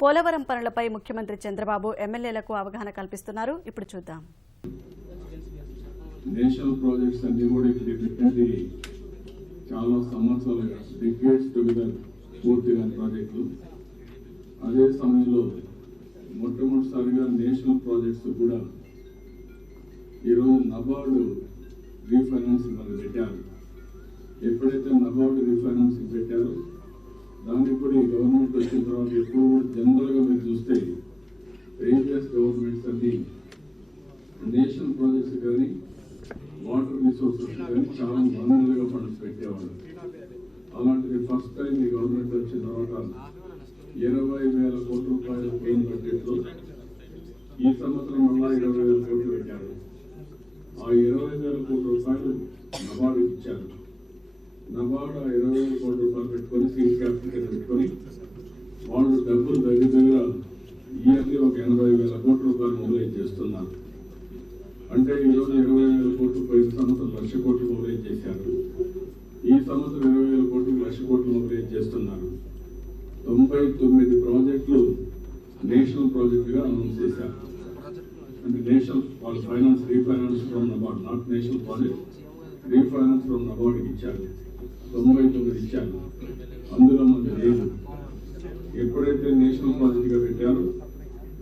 పోలవరం పనులపై ముఖ్యమంత్రి చంద్రబాబు ఎమ్మెల్యేలకు అవగాహన కల్పిస్తున్నారు. ఇప్పుడు చూద్దాం. నేషనల్ ప్రాజెక్ట్స్ అన్ని కూడా ఇక్కడ పెట్టినది చాలా సంవత్సరాలుగా డికేట్స్ టుగెదర్ పూర్తిగా ప్రాజెక్టులు. అదే సమయంలో మొట్టమొదటిసారిగా నేషనల్ ప్రాజెక్ట్స్ కూడా ఈరోజు నబార్డు రీఫైనాన్సింగ్ వాళ్ళు పెట్టారు. ఎప్పుడైతే నబార్డు రీఫైనాన్సింగ్ పెట్టారో దానికి కూడా ఈ గవర్నమెంట్ వచ్చిన తర్వాత ఎప్పుడు కూడా జనరల్గా మీరు చూస్తే ప్రీవియస్ గవర్నమెంట్స్ అన్ని నేషనల్ ప్రాజెక్ట్స్ కానీ వాటర్ రిసోర్సెస్ కానీ చాలా నామినల్గా ఫండ్స్ పెట్టేవాళ్ళు. అలాంటిది ఫస్ట్ టైం ఈ గవర్నమెంట్ వచ్చిన తర్వాత 20,000 కోట్ల రూపాయలు పెయిన్ బడ్జెట్లో ఈ సంవత్సరం మళ్ళా 20,000 కోట్లు పెట్టారు. ఆ 20,000 కోట్ల రూపాయలు నబార్డు ఇచ్చారు. నబార్డు 20,000 కోట్ల రూపాయలు పెట్టుకొని సీడ్ క్యాపిటల్ పెట్టుకొని వాళ్ళు డబ్బులు దగ్గర ఇయర్లీ ఒక 80,000 కోట్ల రూపాయలు మొబిలైజ్ చేస్తున్నారు. అంటే ఈరోజు 20,000 కోట్లు పోయిన సంవత్సరం 1,00,000 కోట్లు మొబిలైజ్ చేశారు. ఈ సంవత్సరం 20,000 కోట్లు 1,00,000 కోట్లు మొబిలైజ్ చేస్తున్నారు. 99 ప్రాజెక్టులు నేషనల్ ప్రాజెక్టుగా అనౌన్స్ చేశారు. అంటే national finance refinance from NABARD, not national project, refinance from నబార్డ్కి ఇచ్చారు. 99 ఇచ్చారు. అందులో మనకు లేదు. ఎప్పుడైతే నేషనల్ ప్రాజెక్టుగా పెట్టారో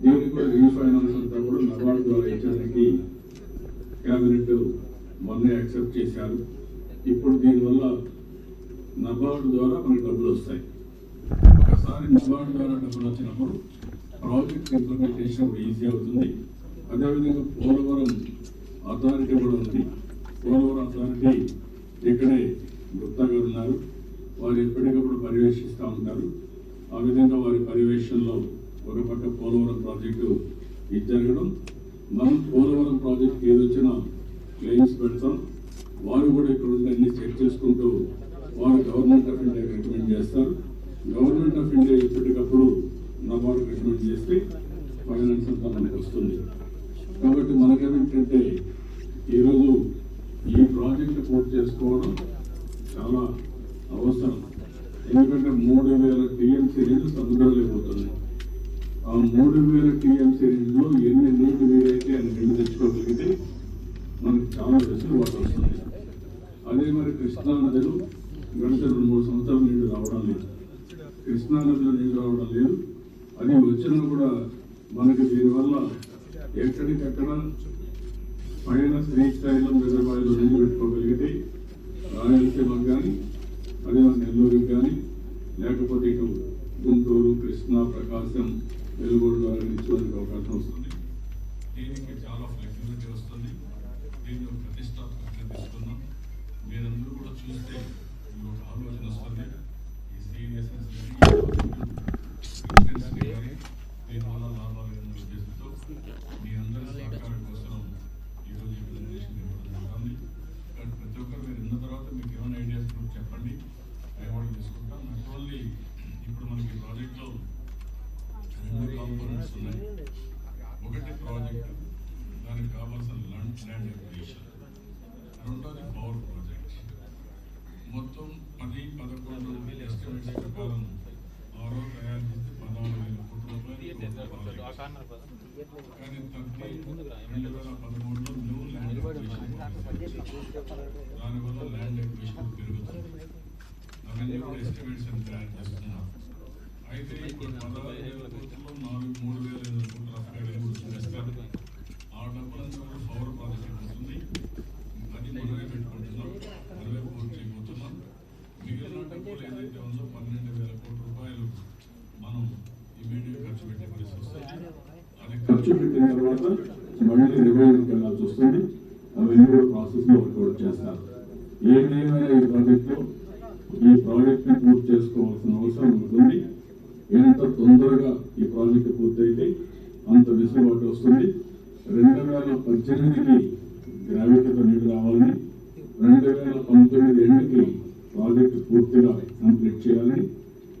దీనికి కూడా రీఫైనాన్స్ అంతా కూడా నబార్డ్ ద్వారా ఇచ్చడానికి క్యాబినెట్ మొన్నే యాక్సెప్ట్ చేశారు. ఇప్పుడు దీనివల్ల నబార్డ్ ద్వారా మనకి డబ్బులు వస్తాయి. ఒకసారి నబార్డ్ ద్వారా డబ్బులు వచ్చినప్పుడు ప్రాజెక్ట్ ఇంప్లిమెంటేషన్ ఈజీ అవుతుంది. అదేవిధంగా పోలవరం అథారిటీ కూడా ఉంది. పోలవరం అథారిటీ ఇక్కడే గుప్తా గారు ఉన్నారు. వారు ఎప్పటికప్పుడు పర్యవేక్షిస్తూ ఉంటారు. ఆ విధంగా వారి పర్యవేక్షణలో ఒక పక్క పోలవరం ప్రాజెక్టు ఇది జరగడం, మనం పోలవరం ప్రాజెక్ట్ ఏదొచ్చినా క్లెయిమ్స్ పెడతాం. వారు కూడా ఇక్కడ ఉండి అన్ని చెక్ చేసుకుంటూ వారు గవర్నమెంట్ ఆఫ్ ఇండియాకి రికమెండ్ చేస్తారు. గవర్నమెంట్ ఆఫ్ ఇండియా ఎప్పటికప్పుడు నబార్డు రికమెండ్ చేస్తే ఫైనాన్స్ అంతా మనకు వస్తుంది. కాబట్టి మనకేమిటంటే ఈరోజు ఈ ప్రాజెక్టు పూర్తి చేసుకోవడం చాలా అవసరం. ఎందుకంటే 3,000 టీఎంసీ నీళ్లు సముద్రంలో పోతున్నాయి. ఆ 3,000 టీఎంసీ నీళ్ళలో ఎన్ని నీళ్లు వీలైతే అన్ని నీళ్లు తెచ్చుకోగలిగితే మనకు చాలా వెసులుబాటు వస్తుంది. అదే మరి కృష్ణా నదిలో గడిచిన 2-3 సంవత్సరాలు నీళ్లు రావడం లేదు. కృష్ణా నదిలో నీళ్లు రావడం లేదు. అది వచ్చినా కూడా మనకి దీనివల్ల ఎక్కడికక్కడ పైన శ్రీశైలం రిజర్వాయర్లో నీళ్లు పెట్టుకోగలిగితే రాయలసీమకు కానీ అదే నెల్లూరుకి కానీ లేకపోతే ఇటు గుంటూరు, కృష్ణా, ప్రకాశం, వెలుగోడు ద్వారా నిల్చోడానికి అవకాశం వస్తుంది. దీనికి చాలా ఫ్లెక్సిబిలిటీ వస్తుంది. దీన్ని ప్రతిష్టాత్మకంగా తీసుకున్నాం. మీరందరూ కూడా చూస్తే ఒక ఆలోచన వస్తుంది. ఈ సీరియస్నెస్ దీనివల్ల లాభాలు ఎన్నో ఉద్దేశంతో మీ అందరి సహకారం కోసం ఈరోజు ఈ ప్రజెంటేషన్ ఇవ్వడం జరుగుతుంది. కానీ ప్రతి ఒక్కరు మీరు విన్న తర్వాత మీకు ఏమైనా ఐడియాస్ కూడా చెప్పండి, అవార్డు తీసుకుంటాం. నాట్ ఓన్లీ ఇప్పుడు మనకి ప్రాజెక్ట్లో 2 కాంపోనెంట్స్ ఉన్నాయి. ఒకటి ప్రాజెక్ట్, దానికి కావాల్సిన ల్యాండ్ ఎక్విజిషన్. రెండోది పవర్ ప్రాజెక్ట్. మొత్తం 10-11 ఎస్టిమేట్స్ ప్రకారం ఆరో తయారు చేస్తే 14,000 కోట్ల రూపాయలు. కానీ 2013లో న్యూ ల్యాండ్ ఎక్విజిషన్, దానివల్ల ల్యాండ్ ఎక్విజిషన్ పెరుగుతుంది. అవన్నీ కూడా ఎస్టిమేట్స్ తయారు చేస్తున్నారు. అయితే ఇప్పుడు 16,000 కోట్లలో 3,500 కోట్ల వేస్తారు. ఆ డబ్బులంతా కూడా పవర్ ప్రాజెక్ట్ అవుతుంది. అది మనమే పెట్టుకుంటున్నాం, మనమే పూర్తి చేయబోతున్నాం. మిగిలిన డబ్బులు ఏదైతే ఉందో 12,000 కోట్ల రూపాయలు మనం ఇమీడియట్ ఖర్చు పెట్టే పరిస్థితి వస్తుంది. అది ఖర్చు పెట్టిన తర్వాత మళ్ళీ రివైజ్కి వెళ్ళాల్సి వస్తుంది. అవన్నీ కూడా ప్రాసెస్లో వర్కౌట్ చేస్తారు. ఏదైనా ఈ ప్రాజెక్ట్ని పూర్తి చేసుకోవాల్సిన అవసరం ఉంటుంది. ఎంత తొందరగా ఈ ప్రాజెక్టు పూర్తయితే అంత వెసులుబాటు వస్తుంది. 2018కి గ్రావిటీతో నీళ్ళు రావాలని, 2019 ఎండ్కి ప్రాజెక్టు పూర్తిగా కంప్లీట్ చేయాలని,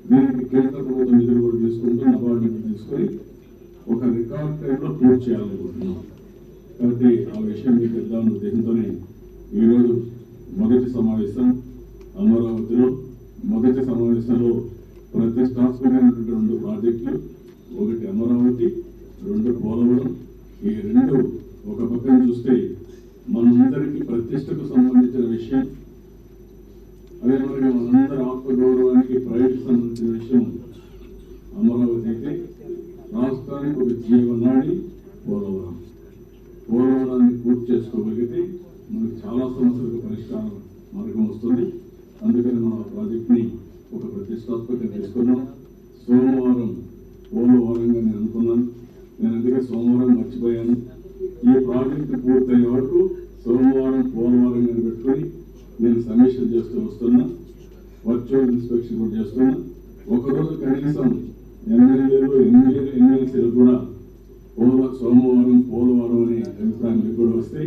దీనికి కేంద్ర ప్రభుత్వం నిధులు కూడా తీసుకుంటూ నబార్డు నిధులు తీసుకొని ఒక రికార్డ్ టైంలో పూర్తి చేయాలనుకుంటున్నాం. కాబట్టి ఆ విషయం మీకు ఇద్దామన్న ఉద్దేశంతోనే ఈరోజు మొదటి సమావేశం అమరావతిలో. మొదటి సమావేశంలో ప్రతిష్టాత్మకమైనటువంటి 2 ప్రాజెక్టులు ఒకటి అమరావతి, రెండు పోలవరం. ఈ రెండు ఒక పక్కన చూస్తే మనందరికీ ప్రతిష్టకు సంబంధించిన విషయం. అదే మరి మనందరి ఆత్మగౌరవానికి ప్రైవేట్ సంబంధించిన విషయం అమరావతి అయితే, రాష్ట్రానికి ఒక జీవనాడి పోలవరం. పోలవరాన్ని పూర్తి చేసుకోగలిగితే మనకు చాలా సమస్యలకు పరిష్కారం మార్గం వస్తుంది. అందుకని మనం ఆ ప్రాజెక్ట్ని ఒక ప్రతిష్టాత్మకంగా తీసుకున్నాం. సోమవారం పోలవరంగా నేను అనుకున్నాను. నేను అందుకే సోమవారం మర్చిపోయాను. ఈ ప్రాజెక్టు పూర్తయ్యే వరకు సోమవారం పోలవరంగా పెట్టుకొని నేను సమీక్ష చేస్తూ వస్తున్నా. వర్చువల్ ఇన్స్పెక్షన్ కూడా చేస్తున్నా. ఒకరోజు కనీసం ఎమ్మెల్యేలు ఎమ్మెల్సీలు కూడా సోమవారం పోలవరం అనే అభిప్రాయం మీకు కూడా వస్తే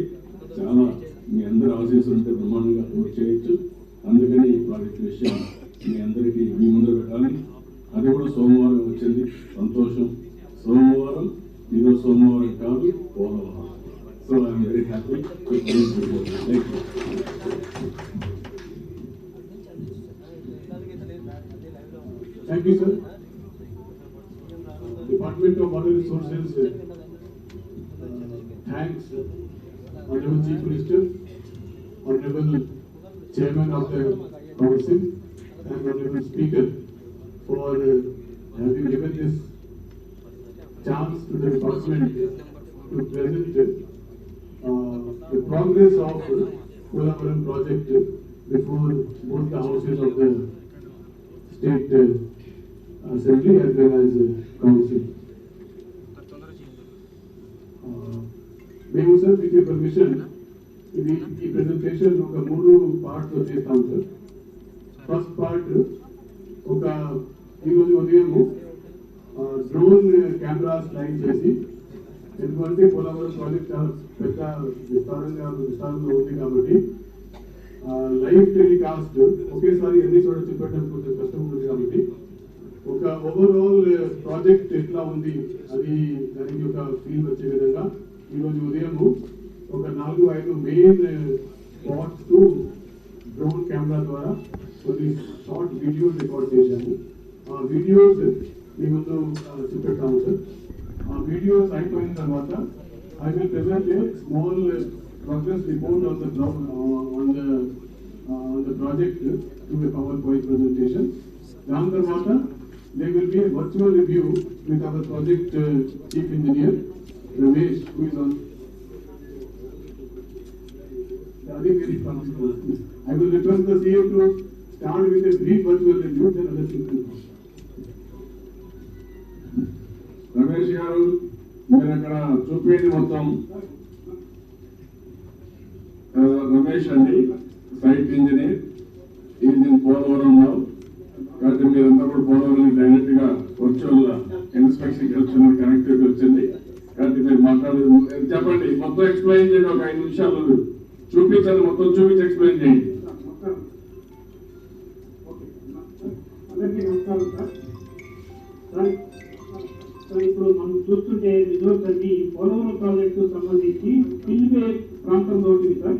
చాలా మీ అందరి ఆశీస్సులు ఉంటే బ్రహ్మాండంగా పూర్తి చేయొచ్చు. అందుకని ఈ ప్రాజెక్ట్ విషయం మీ అందరికీ మీ ముందు పెట్టాలి. అది కూడా సోమవారం వచ్చింది, సంతోషం. సోమవారం ఈరోజు సోమవారం కాదు, Polavaram. So I'm very happy. Thank you, sir. Department of Water Resources thanks Honorable Chief Minister, Honorable Chairman of the Council, and Honorable Speaker for having given this chance to the department to present the progress of Polavaram project before both the houses of the State Assembly as well as Council. మేము sir with permission ఈ presentation ఒక 3 parts లో చేస్తాం sir. First part ఒక ఈరోజు ఉదయం drone cameras line చేసి, ఎందుకంటే పోలవరం ప్రాజెక్ట్ చాలా పెద్ద విస్తారంలో ఉంది కాబట్టి లైవ్ టెలికాస్ట్ ఒకేసారి అన్ని చోట చూపెట్టడం కొంచెం కష్టం ఉంటుంది కాబట్టి ఒక ఓవరాల్ ప్రాజెక్ట్ ఎట్లా ఉంది అది దానికి ఒక ఫీల్ వచ్చే విధంగా ఈరోజు ఉదయం ఒక 4-5 main spots to drone camera ద్వారా కొన్ని షార్ట్ వీడియోస్ రికార్డ్ చేశాము. ఆ వీడియోస్ మీ ముందు చూపెట్టాము సార్. ఆ వీడియోస్ అయిపోయిన తర్వాత I will present a small progress report on the project to a PowerPoint presentation. Down the water, there will be a virtual review with our project chief engineer Ramesh, who is on. I will request the CEO to start with a brief virtual review, then others will conclude. Ramesh గారు, మీరు అక్కడ చూపేది మొత్తం రమేష్ అండి, site engineer, is in Polavaram now. కాబట్టి మీరంతా కూడా Polavaram direct గా వర్చువల్ ఇన్స్పెక్షన్ వచ్చింది, కనెక్టివిటీ వచ్చింది. కాబట్టి మీరు మాట్లాడేది చెప్పండి, మొత్తం ఎక్స్ప్లెయిన్ చేయండి. ఒక 5 నిమిషాలు చూపించండి, మొత్తం చూపించి ఎక్స్ప్లెయిన్ చేయండి. అందరికీ నమస్కారం సార్. ఇప్పుడు మనం చూస్తుంటే రిజోర్స్ అన్ని పోలవరం ప్రాజెక్టు సంబంధించి స్పిల్వే ప్రాంతంలో ఉంటుంది సార్.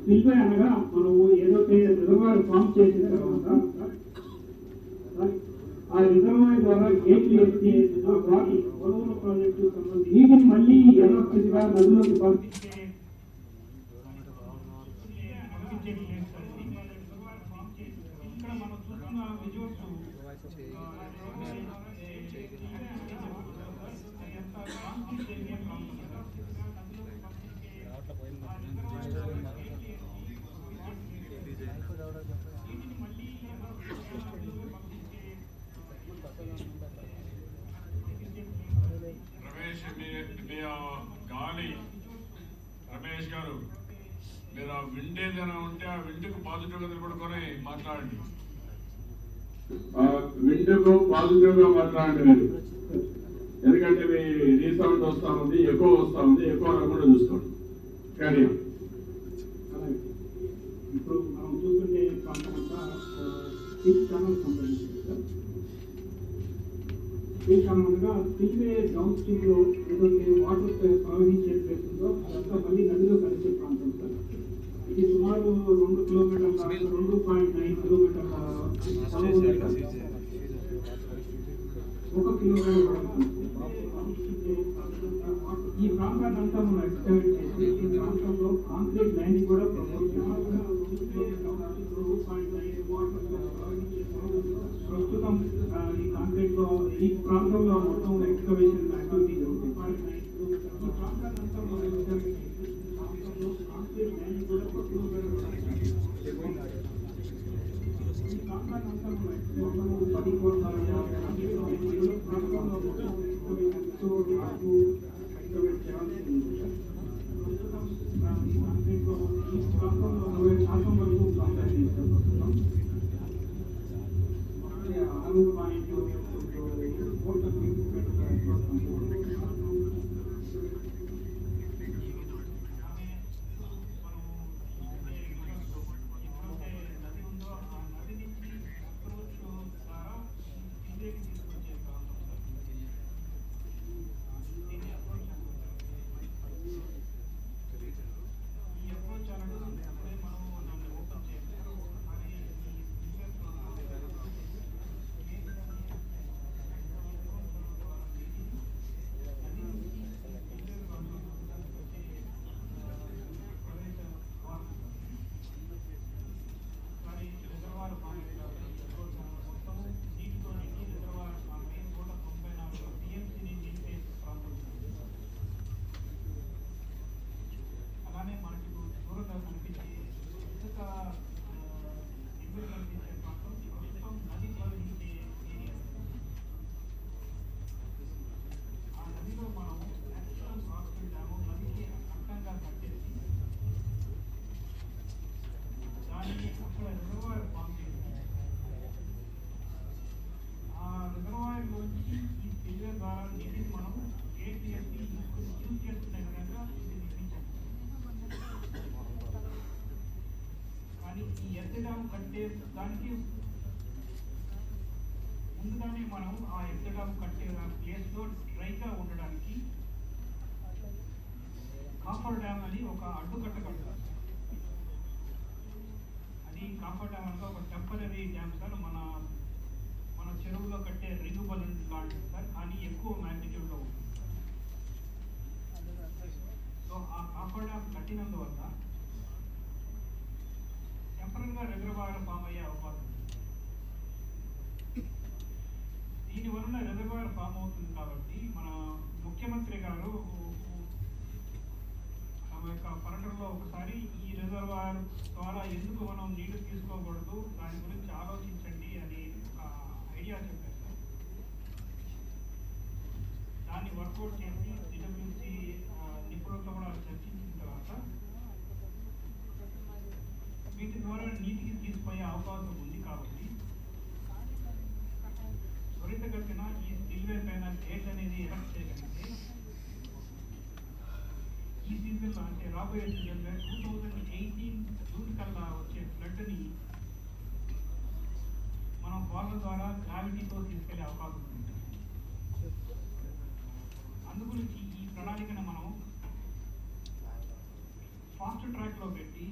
స్పిల్వే అనగా మనము ఏదైతే రిజర్వాయర్ ఫామ్ చేసిన తర్వాత ఆ రిజర్వాయర్ ద్వారా గేట్లు ఎత్తి వాటి పోలవరం ప్రాజెక్టు సంబంధించి నీటిని మళ్ళీ యథాస్థితిగా నదులోకి పంపించే ఇక్కడ మనం చూస్తున్న రిజోర్స్ రమేష్ గారు, మీరు ఆ విండ్ ఏదైనా ఉంటే ఆ విండ్కు పాజిటివ్ గా నిలబడుకొని మాట్లాడండి. విండ్కు పాజిటివ్ గా మాట్లాడండి మీరు, ఎందుకంటే మీ రీసౌండ్ వస్తా ఉంది, ఎక్కువ వస్తా ఉంది, ఎక్కువ రాకుండా చూసుకోండి. కానీ ఇప్పుడు మనం చూస్తుంటే ప్రాంతం అంతా సంబంధించింది సార్. అనగా స్పిల్వే డౌన్ స్ట్రీమ్ లో ఏదైతే వాటర్ ప్రవహించే ప్లేస్ ఉందో అదంతా మళ్ళీ నదిలో కలిసే ప్రాంతం సార్. ఇది సుమారు 2 కిలోమీటర్ల 2.9 కిలోమీటర్ల 1 కిలోమీటర్ పడుతుంది. ఈ ప్రాంతాన్ని అంతా మనం ఎక్స్టెండ్ చేసి ఈ ప్రాంతంలో కాంక్రీట్ లైనింగ్ కూడా ప్రపోజ్ చేస్తున్నాం. ప్రస్తుతం ఈ కాంక్రీట్ లో ఈ ప్రాంతంలో మొత్తం ఎక్స్కవేషన్ యాక్టివిటీ జరుగుతుంది. ఈ ప్రాంతాన్ని అంతా మనం ఎక్స్టెండ్ చేసి ప్రాంతంలో కాంక్రీట్ లైనింగ్ కూడా ప్రపోజ్ ఈ ప్రాంతాన్ని అంతా మనం ఎక్స్కవేషన్ 10 కోట్ల ప్రాంతంలో మొత్తం ఎక్స్కవేషన్ నాకు ఎక్స్కవేట్ చేయాల్సి ఉంది. ప్రస్తుతం ఈ కాంక్రీట్లో ఈ ప్రాంతంలో 60% వరకు కాంక్రీట్ చేస్తున్నాం. 6.7 కోట్ల క్యూబిక్ కట్టే దానికి ముందుగానే మనం ఆ ఎత్తడం కట్టే ప్లేస్ లో డ్రైగా ఉండడానికి కాఫర్ డ్యామ్ అని ఒక అడ్డుకట్ట కట్టారు. అది కాఫర్ డ్యామ్ అంటే ఒక టెంపరీ డ్యామ్ సార్. మన చెరువులో కట్టే రింగు బలూన్ లాంటిది సార్, కానీ ఎక్కువ మ్యాగ్నిట్యూడ్ లో ఉంటుంది. సో ఆ కాఫర్ డ్యామ్ కట్టినందువల్ల టెంపరీగా రిజర్వాయర్ ఫామ్ అయ్యే అవకాశం ఉంది. దీనివల్ల రిజర్వాయర్ ఫామ్ అవుతుంది కాబట్టి మన ముఖ్యమంత్రి గారు తమ యొక్క పర్యటనలో ఒకసారి ఈ రిజర్వాయర్ ద్వారా ఎందుకు మనం నీళ్లు తీసుకోకూడదు, దాని గురించి ఆలోచించండి అని ఒక ఐడియా చెప్పారు సార్. దాన్ని వర్కౌట్ చేసి డిడబ్ల్యూసీ నిపుణులతో కూడా చర్చించిన తర్వాత వీటి ద్వారా నీటికి తీసుకుపోయే అవకాశం ఉంది కాబట్టి త్వరితగతిన ఈ స్పిల్వే పైన గేట్ అనేది ఎరెక్ట్ చేయగలిగితే ఈ సీజన్లో అంటే రాబోయే సీజన్లో 2018 జూన్ కల్లా వచ్చే ఫ్లడ్ని మనం వాళ్ళ ద్వారా గ్రావిటీతో తీసుకెళ్లే అవకాశం ఉంది. అందుగురించి ఈ ప్రణాళికను మనం ఫాస్ట్ ట్రాక్ లో పెట్టి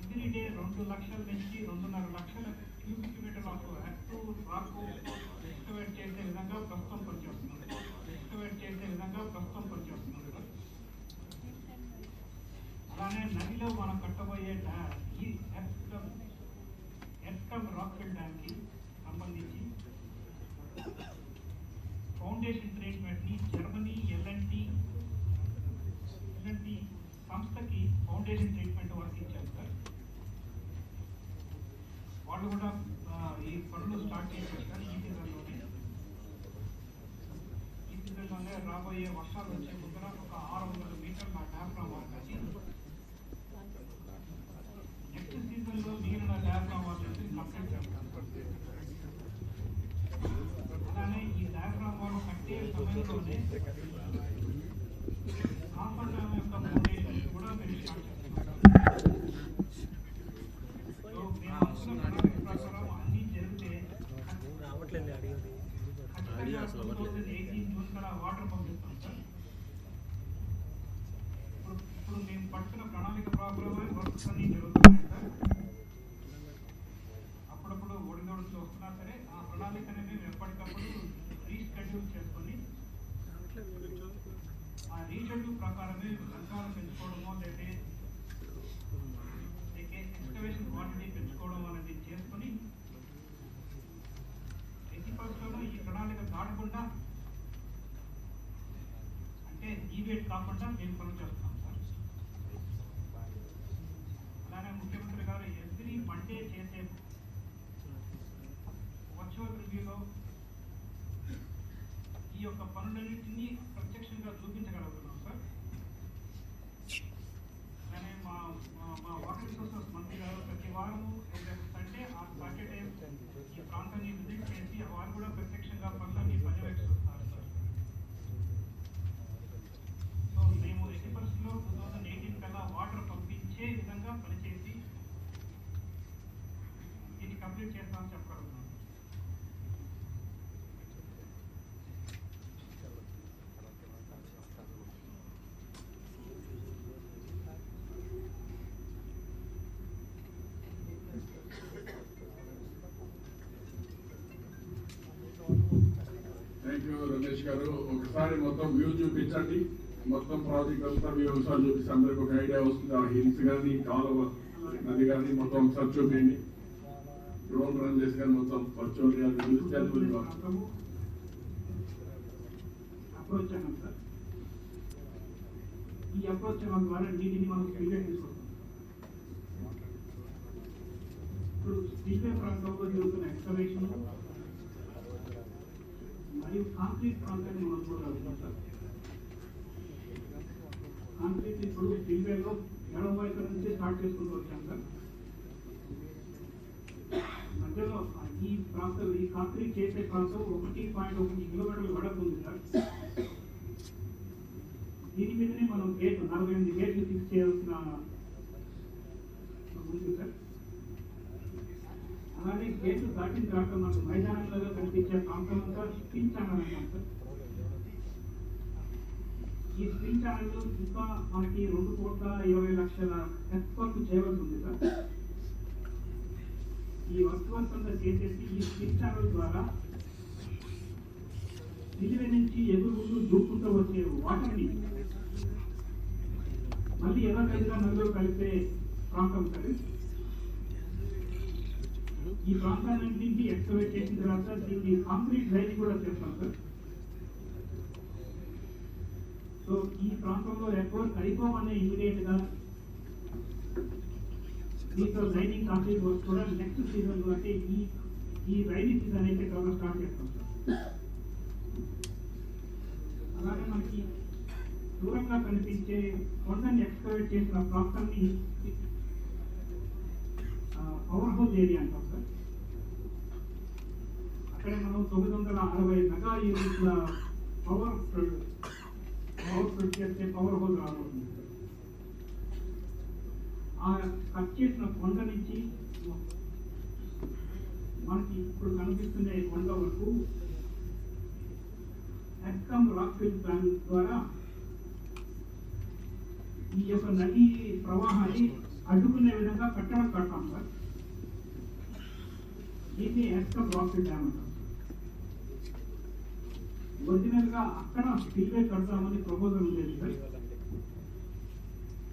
ఎవ్రీడే 2 లక్షల నుంచి 2.5 లక్షల cubic metre of active rock excavate చేసే విధంగా ప్రస్తుతం పనిచేస్తున్నారు. అలానే నదిలో మనం కట్టబోయే ఈ ఎర్కమ్ రాక్ఫిల్ డ్యామ్ కి సంబంధించి ఫౌండేషన్ ట్రీట్మెంట్ ని జర్మనీ ఎల్ఎన్టీ సంస్థకి ఫౌండేషన్ ట్రీట్మెంట్ వాళ్ళకి ఇచ్చారు సార్. వాళ్ళు కూడా ఈ పనులు స్టార్ట్ చేశారు సార్. ఈ సీజన్లోనే రాబోయే వర్షాలు వచ్చే ముందర ఒక 600 మీటర్ల డ్యామ్ వాల్ కట్టి నెక్స్ట్ సీజన్లో మిగిలిన డ్యామ్ వాల్ కంప్లీట్ చేస్తారు. అలానే ఈ డ్యామ్ వాల్ కట్టే సమయంలోనే కాఫర్ డ్యామ్ యొక్క ఫౌండేషన్ కూడా మేము స్టార్ట్ చేస్తున్నాం. సో మేము అనుకున్న ప్రణాళిక ప్రకారం అన్నీ జరిగితే ఖచ్చితంగా 2018 జూన్ కల్లా వాటర్ పంపిస్తాం సార్. ఇప్పుడు మేము పట్టుకున్న ప్రణాళిక ప్రకారమే వర్క్స్ అన్నీ జరుగుతున్నాయి సార్. అప్పుడప్పుడు ఒడిదొడుకులు వస్తున్నా సరే ఆ ప్రణాళికని మేము ఎప్పటికప్పుడు రీస్కెడ్యూల్ దాటకుండా అంటే డీవియేట్ కాకుండా మేము పనులు చేస్తున్నాం సార్. అలానే ముఖ్యమంత్రి గారు ఎవ్రీ మండే చేసే వర్చువల్ రివ్యూలో ఈ యొక్క పనులన్నింటినీ ప్రత్యక్షంగా చూపించగలుగుతున్నాం సార్. అలానే మా మా వాటర్ రిసోర్సెస్ మంత్రి గారు ప్రతి వారము సండే ఆ సాటర్డే ఈ ప్రాంతాన్ని విజిట్ చేసి వారు కూడా ప్రత్యక్షంగా పనులన్నీ పర్యవేక్షిస్తున్నారు సార్. సో మేము ఎట్టి పరిస్థితుల్లో 2018 కల్లా వాటర్ పంపించే విధంగా పనిచేసి దీన్ని కంప్లీట్ చేస్తామని చెప్పగలుగుతున్నాం. థ్యాంక్ యూ రమేష్ గారు. ఒకసారి మొత్తం వ్యూ చూపించండి, మొత్తం ప్రాజెక్ట్ అంతా మీరు ఒకసారి చూపిస్తే అందరికి ఒక ఐడియా వస్తుంది. ఆ హిల్స్ కానీ కాలువ నది కానీ మొత్తం ఒకసారి చూపించండి. డ్రోన్ రన్ చేసి కానీ మొత్తం వర్చువల్ అప్రోచ్ ఛానల్ సార్. ఈ అప్రోచ్ ఛానల్ ద్వారా నీటిని మనం స్పీడ్గా తీసుకుంటాం. ఇప్పుడు స్పీడ్వే ప్రాంతంలో జరుగుతున్న ఎక్స్కవేషన్ మరియు కాంక్రీట్ ప్రాంతాన్ని మనం చూడగలుగుతాం సార్. కాంక్రీట్ ఇప్పుడు స్పీడ్వేలో ఎడమ వైపు నుంచి స్టార్ట్ చేసుకుంటూ వచ్చాం సార్. మధ్యలో ఈ ప్రాంతం ఈ కాంక్రీట్ చేసే ప్రాంతం 1.1 కిలోమీటర్లు వెడల్పు ఉంది సార్. దీని మీదనే మనం గేట్లు 48 గేట్లు ఫిక్స్ చేయాల్సిన ఉంది సార్. అలానే గేట్లు దాటిన తర్వాత మనకు మైదానంలో కనిపించే ప్రాంతం అంతా స్పిన్ ఛానల్ అన్నాం సార్. ఈ స్పిన్ ఛానల్ ఇంకా మనకి 2,20,00,000 వర్క్ చేయవలసి ఉంది సార్. ఈ వర్క్ అంతా చేసేసి ఈ స్పిన్ ఛానల్ ద్వారా రైల్వే నుంచి ఎదురు దూకుంటూ వచ్చే వాటర్ని మళ్ళీ ఎర్రగడ్డగా నదులు కలిపే ప్రాంతం సార్. ఈ ప్రాంతాలన్నింటినీ ఎక్స్కవేట్ చేసిన తర్వాత దీన్ని కాంక్రీట్ రైన్ కూడా చేస్తాం సార్. సో ఈ ప్రాంతంలో ఎక్కువ అయిపోమనే ఇమీడియట్ గా దీంతో రైనింగ్ కాంక్రీట్ వర్క్ కూడా నెక్స్ట్ సీజన్ లో అంటే ఈ రైనింగ్ సీజన్ అయితే త్వరగా స్టార్ట్ చేస్తాం సార్. అలాగే మనకి దూరంగా కనిపించే కొండని ఎక్స్కవేట్ చేసిన ప్రాంతాన్ని పవర్ హౌస్ ఏరియా అంటాం సార్. అక్కడ మనం 960 మెగా యూనిట్ల పవర్ ప్రొడ్యూస్ చేసే పవర్ హౌస్ రాబోతుంది. ఆ కట్ చేసిన కొండ నుంచి మనకి ఇప్పుడు కనిపిస్తున్న కొండ వరకు ఎస్కామ్ రాక్ఫిల్ ప్లాన్ ద్వారా ఈ యొక్క నది ప్రవాహాన్ని అడ్డుకునే విధంగా కట్టడం కడతాం సార్. దీన్ని ఎస్కామ్ రాక్ఫిల్ డ్యామ్ అంటాం. ఒరిజినల్ గా అక్కడ స్పిల్వే కడతామని ప్రపోజల్ ఉండేది సార్.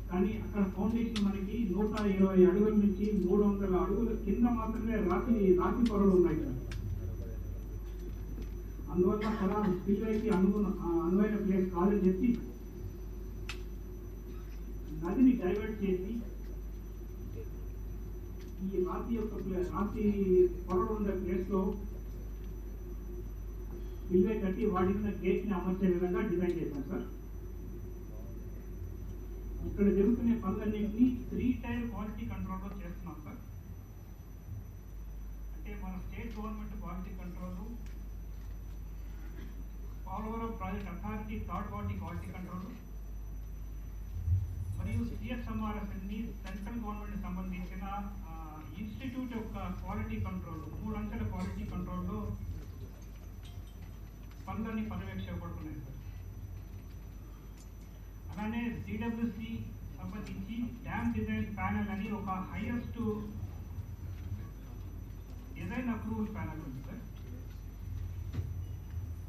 కానీ అక్కడ ఫౌండేషన్ మనకి 120 అడుగుల నుంచి 300 అడుగుల కింద మాత్రమే రాతి పొరలు ఉన్నాయి సార్. అందువల్ల అక్కడ స్పిల్వేకి అనువైన ప్లేస్ కాదని చెప్పి నదిని డైవర్ట్ చేసి ఈ రాతి పొరలు ఉండే ప్లేస్ లో స్పిల్వే కట్టి వాటి మీద గేట్ ని అమర్చే విధంగా డిజైన్ చేశాం సార్. ఇక్కడ జరుగుతున్న పనులన్నింటినీ 3 టైర్ క్వాలిటీ కంట్రోల్లో చేస్తున్నాం సార్. అంటే మన state government quality control, Polavaram project authority third party quality control మరియు సిఎస్ఎంఆర్ఎస్ అన్ని సెంట్రల్ గవర్నమెంట్ సంబంధించిన ఇన్స్టిట్యూట్ యొక్క క్వాలిటీ కంట్రోల్ 3 అంచెల క్వాలిటీ కంట్రోల్లో పనులన్నీ పర్యవేక్షించబడుతున్నాయి సార్. అలానే సిడబ్ల్యూసి సంబంధించి డ్యామ్ డిజైన్ ప్యానెల్ అని ఒక హైయెస్ట్ డిజైన్ అప్రూవల్ ప్యానెల్ ఉంది సార్.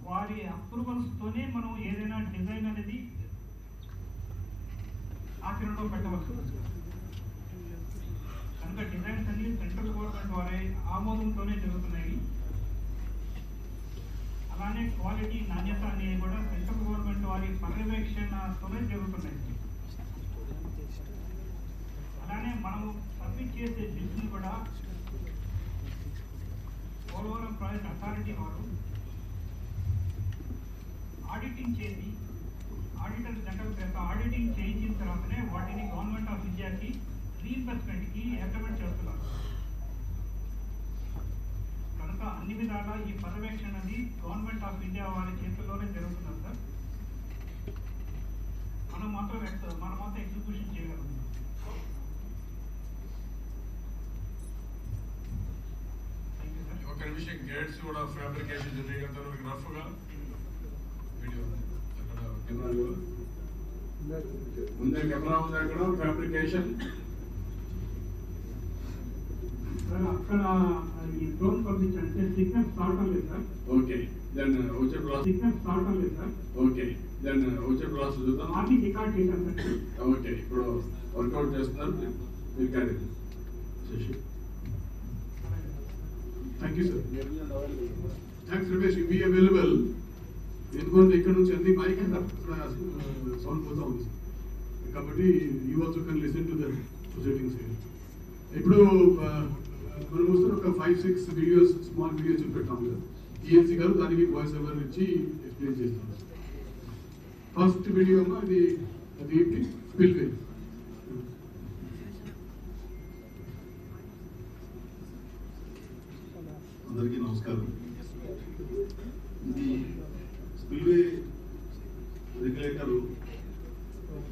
వారి అప్రూవల్స్ తోనే మనం ఏదైనా డిజైన్ అనేది ఆచరణలో పెట్టవచ్చు. కనుక డిజైన్స్ అన్ని సెంట్రల్ గవర్నమెంట్ వారి ఆమోదంతోనే జరుగుతున్నాయి. అలానే క్వాలిటీ నాణ్యత అనేవి కూడా సెంట్రల్ గవర్నమెంట్ వారి పర్యవేక్షణతోనే జరుగుతున్నాయి. అలానే మనం సబ్మిట్ చేసే బిల్స్ని కూడా పోలవరం ప్రాజెక్ట్ అథారిటీ వారు ఆడిటింగ్ చేసి ఆడిటర్ జనరల్ చేత ఆడిటింగ్ చేయించిన తర్వాతనే వాటిని గవర్నమెంట్ ఆఫ్ ఇండియాకి రీఇంబర్స్మెంట్కి అగ్రిమెంట్ చేస్తున్నారు. కనుక అన్ని విధాలా ఈ పర్యవేక్షణ అనేది గవర్నమెంట్ ఆఫ్ ఇండియా వారి చేతుల్లోనే జరుగుతున్నారు సార్. మనం మాత్రం ఎగ్జిక్యూషన్ చేయగలుగుతాం. ఒక నిమిషం గేట్స్ కూడా ఫ్యాబ్రికేషన్ జరిగేంతవరకు రఫ్గా వీడియో అక్కడ కెమెరాలో ముందే కెమెరా ఉంది అక్కడ ఫ్యాబ్రికేషన్ అక్కడ ఈ డ్రోన్ పంపించంటే సిగ్నల్ స్టార్ట్ అవ్వలేదు సార్. ఓకే దెన్ వచ్చే ప్రాసెస్ సిగ్నల్ స్టార్ట్ అవ్వలేదు సార్. ఓకే దెన్ వచ్చే ప్రాసెస్ చూద్దాం. ఆర్టీ రికార్డ్ చేశాను సార్. ఓకే ఇప్పుడు వర్కౌట్ చేస్తున్నారు మీరు కానీ Sashi. Thank you sir. Thanks Ramesh. Be available. ఎందుకంటే ఇక్కడ నుంచి అన్ని మైక్ సౌండ్ పోతా ఉంది కాబట్టి you also can listen to the proceedings. ఇప్పుడు మనం వస్తున్న ఒక 5-6 వీడియోస్ స్మాల్ వీడియోస్ చూపెట్టాము కదా, ఈఎన్సీ గారు దానికి వాయిస్ ఓవర్ ఇచ్చి ఎక్స్ప్లెయిన్ చేస్తాం. ఫస్ట్ వీడియో అది ఏంటి స్పిల్వే. అందరికీ నమస్కారం. ఇది spillway regulator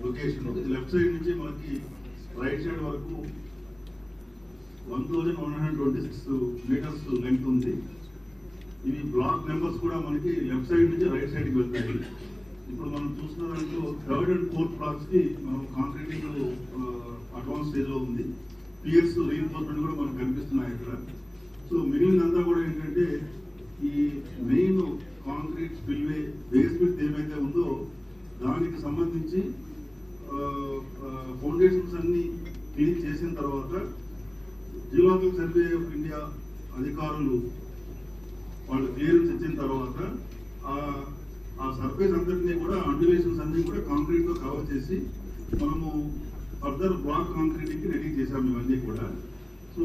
location. Left side నుంచి మనకి రైట్ సైడ్ వరకు 1126 మీటర్స్ లెంగ్త్ ఉంది. ఇవి బ్లాక్ నెంబర్స్ కూడా మనకి లెఫ్ట్ సైడ్ నుంచి రైట్ సైడ్కి వెళ్తాయి. ఇప్పుడు మనం చూస్తున్న దాంట్లో 3rd and 4th బ్లాక్స్ కి మనం కాంక్రీటింగ్ అడ్వాన్స్ స్టేజ్ లో ఉంది. పియర్స్ రీఇన్ఫోర్స్మెంట్ కూడా మనకు కనిపిస్తున్నాయి ఇక్కడ. సో మిగిలినంతా కూడా ఏంటంటే ఈ మెయిన్ కాంక్రీట్ స్పిల్వే బేస్మెంట్ ఏమైతే ఉందో దానికి సంబంధించి ఫౌండేషన్స్ అన్ని క్లీన్ చేసిన తర్వాత జియోలాజికల్ సర్వే ఆఫ్ ఇండియా అధికారులు వాళ్ళు క్లియరెన్స్ ఇచ్చిన తర్వాత ఆ సర్ఫేస్ అందరినీ కూడా అండులేషన్స్ అన్ని కూడా కాంక్రీట్ తో కవర్ చేసి మనము ఫర్దర్ బ్లాక్ కాంక్రీటింగ్ రెడీ చేసాము ఇవన్నీ కూడా. సో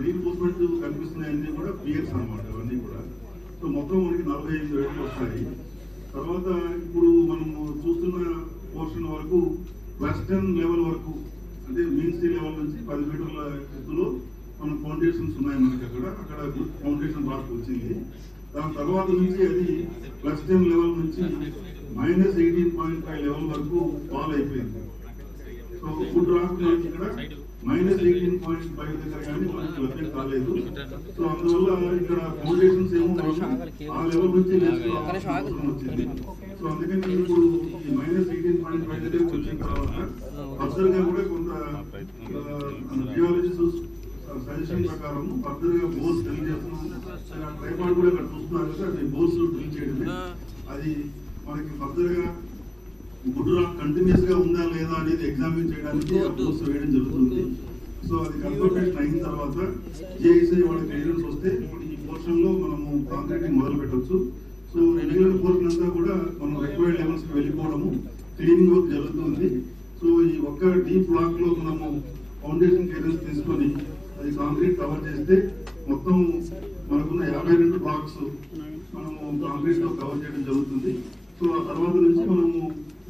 రీఇన్ఫోర్స్మెంట్ కనిపిస్తున్నాయి అన్ని కూడా పియర్స్ అన్నమాట ఇవన్నీ కూడా. సో మొత్తం మనకి 45 అడుగులు వస్తాయి. తర్వాత ఇప్పుడు మనము చూస్తున్న పోర్షన్ వరకు వెస్టర్న్ లెవెల్ వరకు అంటే మీన్ సీ లెవెల్ నుంచి 10 మీటర్ల ఎత్తులో మన ఫౌండేషన్స్ ఉన్నాయి మనకి. అక్కడ ఫౌండేషన్ బ్లాక్ వచ్చింది. దాని తర్వాత నుంచి అది వెస్టర్న్ లెవెల్ నుంచి -18.5 లెవెల్ వరకు ఫాల్ అయిపోయింది. సో ఫుడ్ రాక్ మనకి ఇక్కడ -18.5 దగ్గర కానీ మనకి లభ్యం కాలేదు. సో అందువల్ల ఇక్కడ ఫౌండేషన్స్ ఏమో ఆ లెవెల్ నుంచి వచ్చింది. సో అందుకని ఇప్పుడు ఈ -18.5 దగ్గర వచ్చిన తర్వాత ఫర్దర్ గా కూడా కొంత జియాలజిస్ట్ సజెషన్ ప్రకారం ఫర్దర్ గా బోర్స్ డ్రిల్ చేస్తున్నాం. ట్రైపాడ్ కూడా ఇక్కడ చూస్తున్నారు కదా, అది బోర్స్ డ్రిల్ చేయడమే. అది మనకి ఫర్దర్ గా గుడ్ రాక్ కంటిన్యూస్ గా ఉందా లేదా అనేది ఎగ్జామిన్ చేయడానికి ఆ బోర్స్ వేయడం జరుగుతుంది. సో అది కన్ఫర్మేషన్ అయిన తర్వాత జేఎస్ఐ వాళ్ళ క్లియరెన్స్ వస్తే ఈ పోర్షన్ లో మనము కాంక్రీటింగ్ మొదలు పెట్టవచ్చు. సో మిగిలిన పోర్షన్ అంతా కూడా మనం రిక్వైర్డ్ లెవెల్స్ కి వెళ్ళిపోవడము క్లీనింగ్ వర్క్ జరుగుతుంది. సో ఈ ఒక్క డీప్ బ్లాక్ లో మనము ఫౌండేషన్ క్లియరెన్స్ తీసుకొని అది కాంక్రీట్ కవర్ చేస్తే మొత్తం మనకున్న 52 బ్లాక్స్ మనము కాంక్రీట్ తో కవర్ చేయడం జరుగుతుంది. సో ఆ తర్వాత నుంచి మనము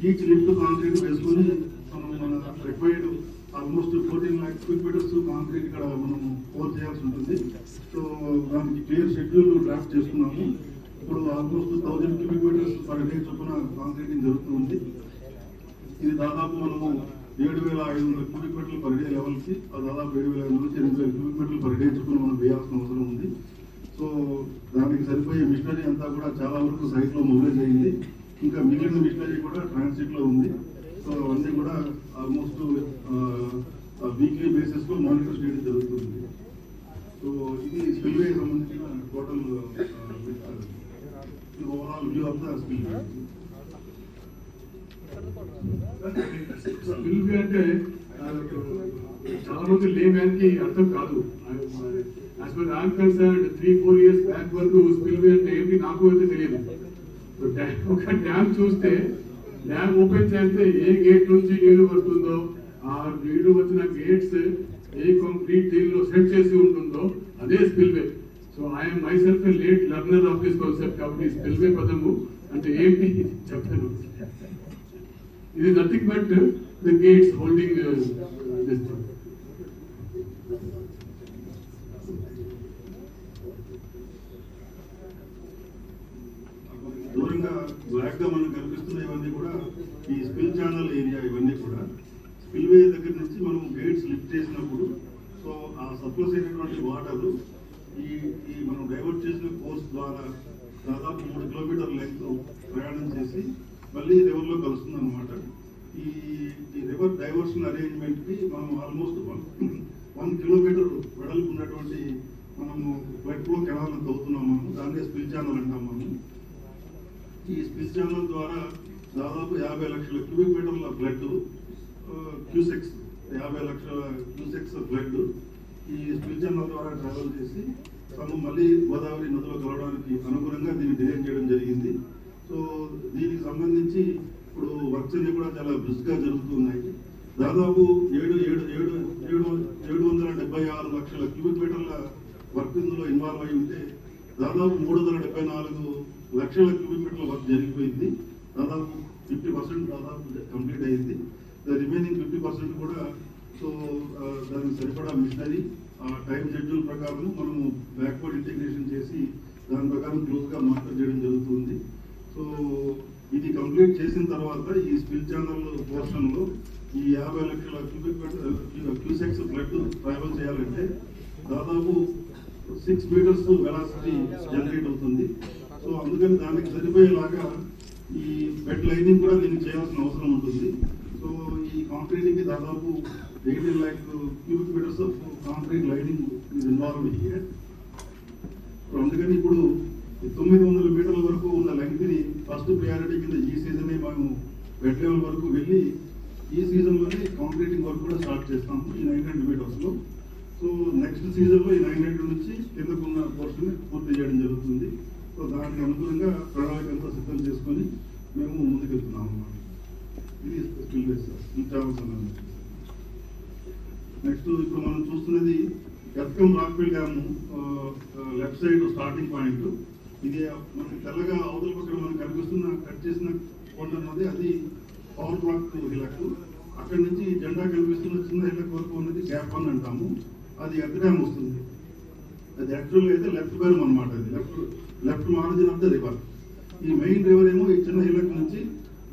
ఈచ్ లిఫ్ట్ కాంక్రీట్ వేసుకొని మనం మన required almost 14 lakhs square meters concrete ఇక్కడ మనము పోర్ చేయాల్సి ఉంటుంది. సో దానికి క్లియర్ షెడ్యూల్ డ్రాఫ్ట్ చేసుకున్నాము. ఇప్పుడు almost 1000 cubic meters per day చొప్పున కాంక్రీటింగ్ జరుగుతుంది. ఇది దాదాపు మనము 7,500 cubic meters per day level కి దాదాపు 7,500 నుంచి 8,000 cubic meters పర్ డే చొప్పున మనం వేయాల్సిన అవసరం ఉంది. సో దానికి సరిపోయే మిషనరీ అంతా కూడా చాలా వరకు సైట్ లో మొబైలైజ్ అయింది. ఇంకా మిగిలిన మిషనరీ కూడా ట్రాన్సిట్ లో ఉంది. సో అవన్నీ కూడా ఆల్మోస్ట్ వీక్లీ బేసిస్ లో మానిటర్ చేయడం జరుగుతుంది. సో ఇది స్పిల్వే సంబంధించిన total overall view of the spillway. Spillway అంటే చాలా మంది లే మ్యాన్ కి అర్థం కాదు. As for I'm concerned 3-4 years back వరకు స్పిల్వే అంటే ఏంటి నాకు మాకు అయితే తెలియదు. ఒక డ్యామ్ చూస్తే డ్యామ్ ఓపెన్ చేస్తే ఏ గేట్ నుంచి నీళ్లు వస్తుందో, ఆ నీళ్లు వచ్చిన గేట్స్ ఏ కాంక్రీట్ దీనిలో సెట్ చేసి ఉంటుందో అదే spillway. So I'm my self A late learner of this concept. కాబట్టి స్పిల్వే పదము అంటే ఏంటి చెప్తాను. ఇది nothing but the gates holding this thing. దూరంగా బ్లాక్ గా మనకు కనిపిస్తున్న ఇవన్నీ కూడా ఈ స్పిల్ ఛానల్ ఏరియా. ఇవన్నీ కూడా స్పిల్వే దగ్గర నుంచి మనం గేట్స్ లిఫ్ట్ చేసినప్పుడు సో ఆ సర్ప్లస్ అయినటువంటి వాటర్ ఈ ఈ మనం డైవర్ట్ చేసిన కోర్స్ ద్వారా దాదాపు 3 కిలోమీటర్ లెంగ్త్ ప్రయాణం చేసి మళ్ళీ రివర్లో కలుస్తుంది అనమాట. ఈ రివర్ డైవర్షన్ అరేంజ్మెంట్ కి మనం ఆల్మోస్ట్ 1 కిలోమీటర్ వెడల్పు ఉన్నటువంటి మనము ఫ్లడ్ ఫ్లో కెనాల్ తవ్వుతున్నాం. మనం దాన్నే స్పిల్ ఛానల్ అంటాం. మనం ఈ స్పిల్ ఛానల్ ద్వారా దాదాపు 50 లక్షల క్యూబిక్ మీటర్ల ఫ్లడ్ క్యూసెక్స్ 50 లక్షల క్యూసెక్స్ ఫ్లడ్ ఈ స్పిల్ ఛానల్ ద్వారా ట్రావెల్ చేసి తను మళ్ళీ గోదావరి నదిలో కలవడానికి అనుగుణంగా దీన్ని డిజైన్ చేయడం జరిగింది. సో దీనికి సంబంధించి ఇప్పుడు వర్క్స్ అన్ని కూడా చాలా బ్రిస్క్గా జరుగుతున్నాయి. దాదాపు 776 లక్షల క్యూబిక్ మీటర్ల వర్క్ ఇందులో ఇన్వాల్వ్ అయి ఉంటే దాదాపు 374 లక్షల క్యూబిక్ మీటర్ల వర్క్ జరిగిపోయింది. దాదాపు 50% దాదాపు కంప్లీట్ అయింది. రిమైనింగ్ 50% కూడా సో దానికి సరిపడా మిషనరీ టైం షెడ్యూల్ ప్రకారం మనము బ్యాక్వర్డ్ ఇంటిగ్రేషన్ చేసి దాని ప్రకారం క్లోజ్గా మానిటర్ చేయడం జరుగుతుంది. సో ఇది కంప్లీట్ చేసిన తర్వాత ఈ స్పిల్ ఛానల్ పోర్షన్లో ఈ 50 లక్షల క్యూసెక్స్ ఫ్లడ్ ట్రావెల్ చేయాలంటే దాదాపు 6 మీటర్స్ వెలాసిటీ జనరేట్ అవుతుంది. సో అందుకని దానికి సరిపోయేలాగా ఈ బెడ్ లైనింగ్ కూడా దీనికి చేయాల్సిన అవసరం ఉంటుంది. సో ఈ కాంక్రీట్కి దాదాపు 18 lakh cubic metres of concrete lining ఇది ఇన్వాల్వ్ అయ్యే. అందుకని ఇప్పుడు 900 మీటర్ల వరకు ఉన్న లెంగ్త్ని ఫస్ట్ ప్రయారిటీ కింద ఈ సీజనే మేము బెడ్ లెవెల్ వరకు వెళ్ళి ఈ సీజన్లోనే కాంక్రీటింగ్ వర్క్ కూడా స్టార్ట్ చేస్తాము ఈ 900 మీటర్స్లో. సో నెక్స్ట్ సీజన్లో ఈ 900 నుంచి కిందకున్న పోర్షన్ పూర్తి చేయడం జరుగుతుంది. సో దానికి అనుగుణంగా ప్రణాళిక అంతా సిద్ధం చేసుకొని మేము ముందుకెళ్తున్నాము అన్నమాట. ఇది స్పిల్వేస్ ఈ ట్రావెల్ సంబంధించి. నెక్స్ట్ ఇప్పుడు మనం చూస్తున్నది ఎత్కం Rockwell dam left side starting point. ఇది మనకి తెల్లగా అవతల పక్కన మనకు కనిపిస్తున్న కట్ చేసిన కొండ ఉన్నది అది పవర్ బ్లాక్ హిలక్. అక్కడి నుంచి జెండా కనిపిస్తున్న చిన్న హిలక్ వరకు ఉన్నది గ్యాప్ 1 అంటాము. అది ఎర్త్ డ్యామ్ వస్తుంది. అది యాక్చువల్గా అయితే లెఫ్ట్ బైరం అనమాట. అది left margin of the river. ఈ మెయిన్ రివర్ ఏమో ఈ చిన్న హిలక్ నుంచి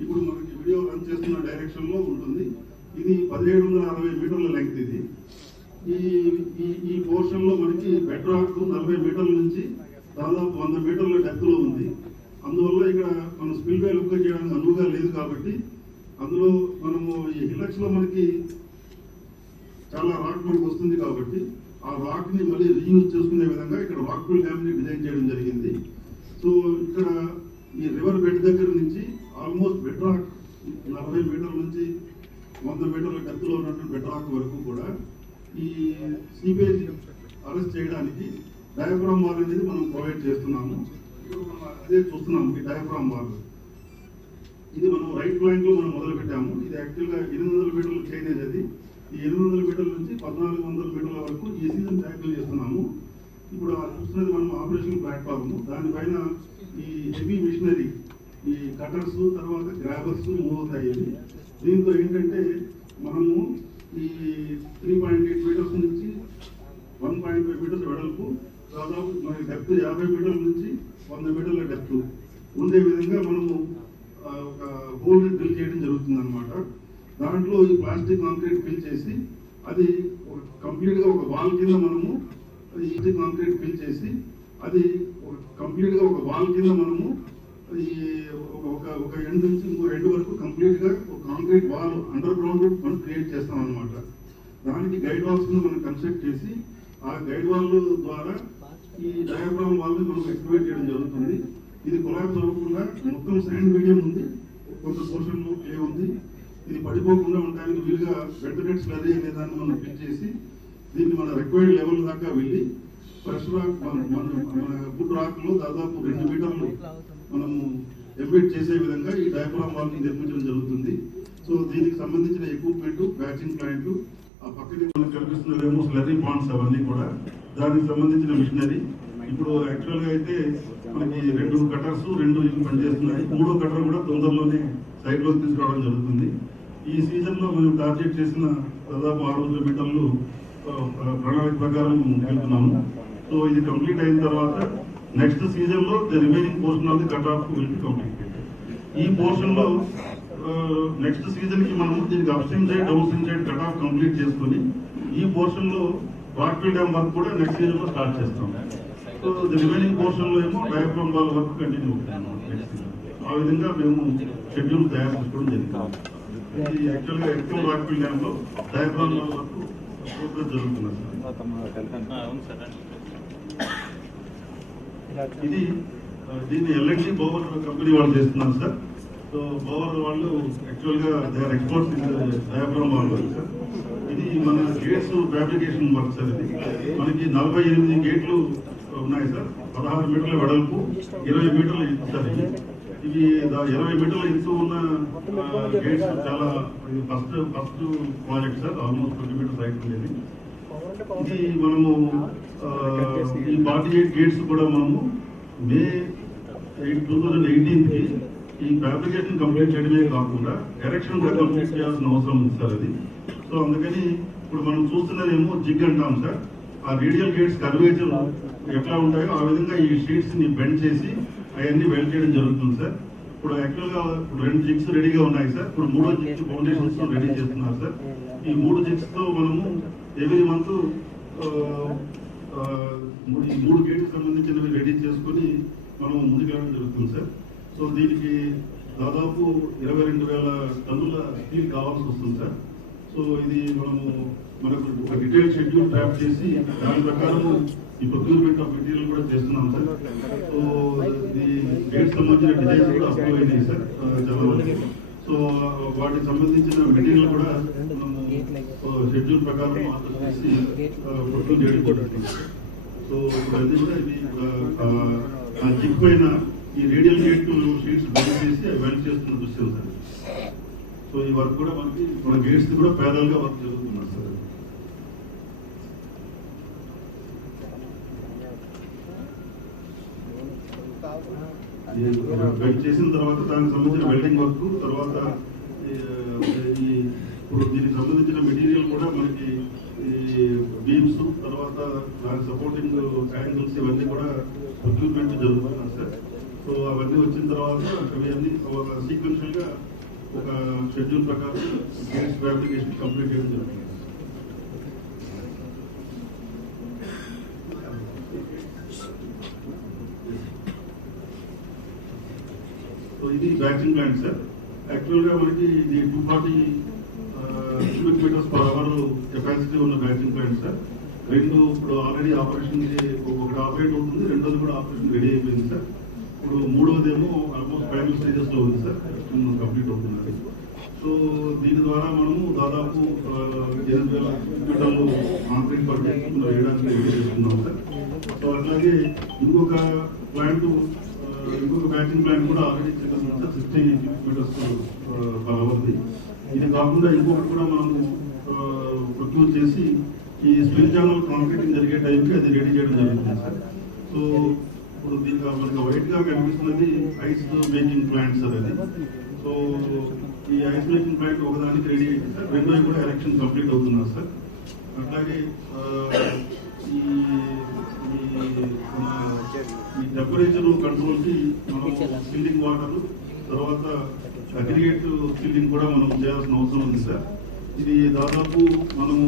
ఇప్పుడు మనకి వీడియో రన్ చేస్తున్న డైరెక్షన్లో ఉంటుంది. ఇది 1760 మీటర్ల లెంగ్త్. ఇది ఈ పోర్షన్లో మనకి బెడ్ రాక్ 40 మీటర్ల నుంచి దాదాపు 100 మీటర్ల డెప్త్లో ఉంది. అందువల్ల ఇక్కడ మనం స్పిల్వే లుక్ చేయడానికి అనువుగా లేదు. కాబట్టి అందులో మనము ఈ హిలక్స్లో మనకి చాలా రాక్ మనకు వస్తుంది. కాబట్టి ఆ రాక్ని మళ్ళీ రీయూజ్ చేసుకునే విధంగా ఇక్కడ రాక్వెల్ డ్యామ్ని డిజైన్ చేయడం జరిగింది. సో ఇక్కడ ఈ రివర్ బెడ్ దగ్గర నుంచి ఆల్మోస్ట్ బెడ్ రాక్ 40 మీటర్ల నుంచి 100 మీటర్ల డెప్త్లో ఉన్నటువంటి బెడ్ రాక్ వరకు కూడా ఈ సీపేజ్ అరెస్ట్ చేయడానికి డయాఫ్రామ్ వాల్ అనేది మనం ప్రొవైడ్ చేస్తున్నాము. ఇప్పుడు మనం అదే చూస్తున్నాము. ఈ డయాఫ్రామ్ వాల్ ఇది మనం రైట్ ఫ్లాంక్లో మనం మొదలు పెట్టాము. ఇది యాక్చువల్గా 800 మీటర్ల చైనేజ్. అది ఈ 800 మీటర్ల నుంచి 1400 మీటర్ల వరకు ఈ సీజన్ ట్యాకిల్ చేస్తున్నాము. ఇప్పుడు చూస్తున్నది మనం ఆపరేషన్ ప్లాట్ఫామ్. దానిపైన ఈ హెవీ మిషనరీ ఈ కటర్స్ తర్వాత గ్రాబర్స్ మూవ్ అవుతాయి. దీంతో ఏంటంటే మనము ఈ 3.8 మీటర్స్ నుంచి 1.5 మీటర్స్ వెడల్పు దాదాపు మనకి డెప్త్ 50 మీటర్ల నుంచి 100 మీటర్ల డెప్త్ ఉండే విధంగా మనము ఒక హోల్ డ్రిల్ చేయడం జరుగుతుంది అనమాట. దాంట్లో ఈ ప్లాస్టిక్ కాంక్రీట్ ఫిల్ చేసి అది కంప్లీట్గా ఒక వాల్ కింద మనము ఈ కాంక్రీట్ ఫిల్ చేసి అది కంప్లీట్గా ఒక వాల్ కింద మనము ఈ ఒక ఎండ్ నుంచి ఇంకో ఎండ్ వరకు కంప్లీట్గా ఒక కాంక్రీట్ వాల్ అండర్ గ్రౌండ్ మనం క్రియేట్ చేస్తాం అనమాట. దానికి గైడ్ వాల్స్ మనం కన్స్ట్రక్ట్ చేసి ఆ గైడ్ వాల్ ద్వారా ఈ డయాఫ్రామ్ వాల్ని మనం ఎక్టివేట్ చేయడం జరుగుతుంది. ఇది కొలాబ్స్ అవ్వకుండా మొత్తం శాండ్ మీడియం ఉంది, కొంత పోర్షన్లో క్లే ఉంది. ఇది పడిపోకుండా ఉండడానికి వీలుగా వెంటనేట్ స్లరీ అనే దాన్ని మనం ఫిల్ చేసి దీన్ని మన రిక్వైర్డ్ లెవెల్ దాకా వెళ్ళి ఫ్రెష్ రాక్ మన గుడ్ రాక్లో దాదాపు 2 మీటర్లు ఎలివేట్ చేసే విధంగా ఈ డయాఫ్రామ్ వాల్ నిర్మించడం జరుగుతుంది. సో దీనికి సంబంధించిన ఎక్విప్మెంట్, బ్యాచింగ్ ప్లాంట్, ఆ పక్కనే మనకు కనిపిస్తున్నదేమో స్లర్రీ పాండ్స్, అవన్నీ కూడా దానికి సంబంధించిన మిషనరీ. ఇప్పుడు యాక్చువల్ గా అయితే మనకి 2 కటర్స్ 2 ఇవి పనిచేస్తున్నాయి. 3వ కటర్ కూడా తొందరలోనే సైట్ లోకి తీసుకురావడం జరుగుతుంది. ఈ సీజన్ లో మనం టార్గెట్ చేసిన దాదాపు 600 మీటర్లు ప్రణాళిక ప్రకారం వెళ్తున్నాము. సో ఇది కంప్లీట్ అయిన తర్వాత నెక్స్ట్ సీజన్ లో the remaining portion of the cut off will be completed. ఈ పోర్షన్ లో నెక్స్ట్ సీజన్ కి మనం దీనికి up stream side, down stream side cut off complete చేసుకుని ఈ పోర్షన్ లో రాక్ఫిల్ డ్యామ్ వర్క్ కూడా నెక్స్ట్ సీజన్ లో స్టార్ట్ చేస్తాం. సో ది రిమైనింగ్ పోర్షన్ లో ఏమో డయాఫ్రామ్ వాల్ వర్క్ కంటిన్యూ అవుతుంది. ఆ విధంగా మేము షెడ్యూల్ తయారు చేసుకోవడం జరిగింది. ఇది యాక్చువల్ గా ఎక్కువ రాక్ఫిల్ డ్యామ్ లో డయాఫ్రామ్ వాల్ వర్క్ ప్రోగ్రెస్ జరుగుతున్నది. ఇది దీన్ని ఎల్ఎన్టీ పవర్ కంపెనీ వాళ్ళు చేస్తున్నారు సార్. సో పవర్ వాళ్ళు యాక్చువల్ గా they are experts in diaphragm wall work sir. ఇది మన గేట్స్ ఫ్యాబ్రికేషన్ వర్క్ సార్. ఇది మనకి 48 గేట్లు ఉన్నాయి సార్. 16 మీటర్ల వెడల్పు, 20 మీటర్ల ఎత్తు సార్. ఇవి 20 మీటర్ల ఎత్తు ఉన్న గేట్స్ చాలా first project sir. Almost 20 metres height ఉండేది. ఇది మనము ఈ 48 గేట్స్ కూడా మనము మే 2018 కి ఈ ఫ్యాబ్రికేషన్ కంప్లీట్ చేయడమే కాకుండా ఎరెక్షన్ కూడా కంప్లీట్ చేయాల్సిన అవసరం ఉంది సార్. అది సో అందుకని ఇప్పుడు మనం చూస్తున్నదేమో జిగ్ అంటాం సార్. ఆ రేడియల్ గేట్స్ కర్వేచర్ ఎట్లా ఉంటాయో ఆ విధంగా ఈ షీట్స్ ని బెండ్ చేసి అవన్నీ వెల్డ్ చేయడం జరుగుతుంది సార్. ఇప్పుడు యాక్చువల్ గా 2 జిగ్స్ రెడీగా ఉన్నాయి సార్. ఇప్పుడు 3వ జిగ్స్ ఫౌండేషన్స్ రెడీ చేస్తున్నారు సార్. ఈ 3 జిగ్స్ తో మనము ఎవ్రీ మంత్ ఈ 3 గేట్స్ సంబంధించినవి రెడీ చేసుకుని మనం ముందుకెళ్ళడం జరుగుతుంది సార్. సో దీనికి దాదాపు 22,000 టన్నుల స్టీల్ కావాల్సి వస్తుంది సార్. సో ఇది మనకు ఒక డీటెయిల్ షెడ్యూల్ డ్రాఫ్ట్ చేసి దాని ప్రకారం ఈ ప్రొక్యూర్మెంట్ ఆఫ్ మెటీరియల్ కూడా చేస్తున్నాం సార్. సో ఈ గేట్స్ సంబంధించిన డిజైన్స్ కూడా అప్రూవ్ అయినాయి సార్ చాలా వరకు. సో వాటికి సంబంధించిన మెటీరియల్ కూడా మనము షెడ్యూల్ ప్రకారం ఆర్డర్ చేసి ప్రొక్యూర్ చేయడం జరుగుతుంది. సో ఇప్పుడు అది కూడా ఇది జిగ్ పైన ఈ రేడియల్ గేట్ షీట్స్ బెండ్ చేసి వెల్డ్ చేస్తున్న దృశ్యం సార్. సో ఈ వర్క్ కూడా మనకి మన గేట్స్ కూడా ప్యారల్ గా వర్క్ జరుగుతున్నారు సార్. వెల్డ్ చేసిన తర్వాత దానికి సంబంధించిన వెల్డింగ్ వర్క్ తర్వాత ఇప్పుడు దీనికి సంబంధించిన మెటీరియల్ కూడా మనకి ఈ బీమ్స్ తర్వాత దానికి సపోర్టింగ్ యాంగిల్స్ ఇవన్నీ కూడా ప్రొక్యూర్మెంట్ జరుగుతున్నారు సార్. సో అవన్నీ వచ్చిన తర్వాత అవన్నీ సీక్వెన్షియల్ గా ఒక షెడ్యూల్ ప్రకారం గేట్స్ ఫ్యాబ్రికేషన్ కంప్లీట్ చేయడం జరుగుతుంది. సో ఇది బ్యాచింగ్ ప్లాంట్ సార్. యాక్చువల్ గా మనకి ఇది 240 cubic metres per hour capacity ఉన్న బ్యాచింగ్ ప్లాంట్ సార్. 2 ఇప్పుడు ఆల్రెడీ ఆపరేషన్ ఒకటి ఆపరేట్ అవుతుంది, 2వది కూడా ఆపరేషన్ రెడీ అయిపోయింది సార్. ఇప్పుడు 3వదేమో ఆల్మోస్ట్ ఫైనల్ స్టేజెస్ లో ఉంది సార్, కంప్లీట్ అవుతున్నది. సో దీని ద్వారా మనము దాదాపు 8,000 మీటర్లు కాంక్రీట్ వర్క్ వేయడానికి రెడీ చేస్తున్నాం సార్. సో అట్లాగే ఇంకొక బ్యాచింగ్ ప్లాంట్ కూడా ఆల్రెడీ 60 మీటర్స్ పర్ అవర్ది. ఇది కాకుండా ఇంకొకటి కూడా మనము ప్రొక్యూర్ చేసి ఈ స్పిల్ ఛానల్ కాంక్రీటింగ్ జరిగే టైంకి అది రెడీ చేయడం జరుగుతుంది సార్. సో ఇప్పుడు దీనికి మనకి వైట్ గా కనిపిస్తున్నది ఐస్ మేకింగ్ ప్లాంట్ సార్ అది. సో ఈ ఐస్ మేకింగ్ ప్లాంట్ ఒకదానికి రెడీ అయింది సార్. 2వ కూడా ఎలక్షన్ కంప్లీట్ అవుతున్నారు సార్. అట్లాగే ఈ టెంపరేచర్ కంట్రోల్ కి మనం స్పిల్లింగ్ వాటర్ తర్వాత అగ్రిగేట్ స్పిల్లింగ్ కూడా మనం చేయాల్సిన అవసరం ఉంది సార్. ఇది దాదాపు మనము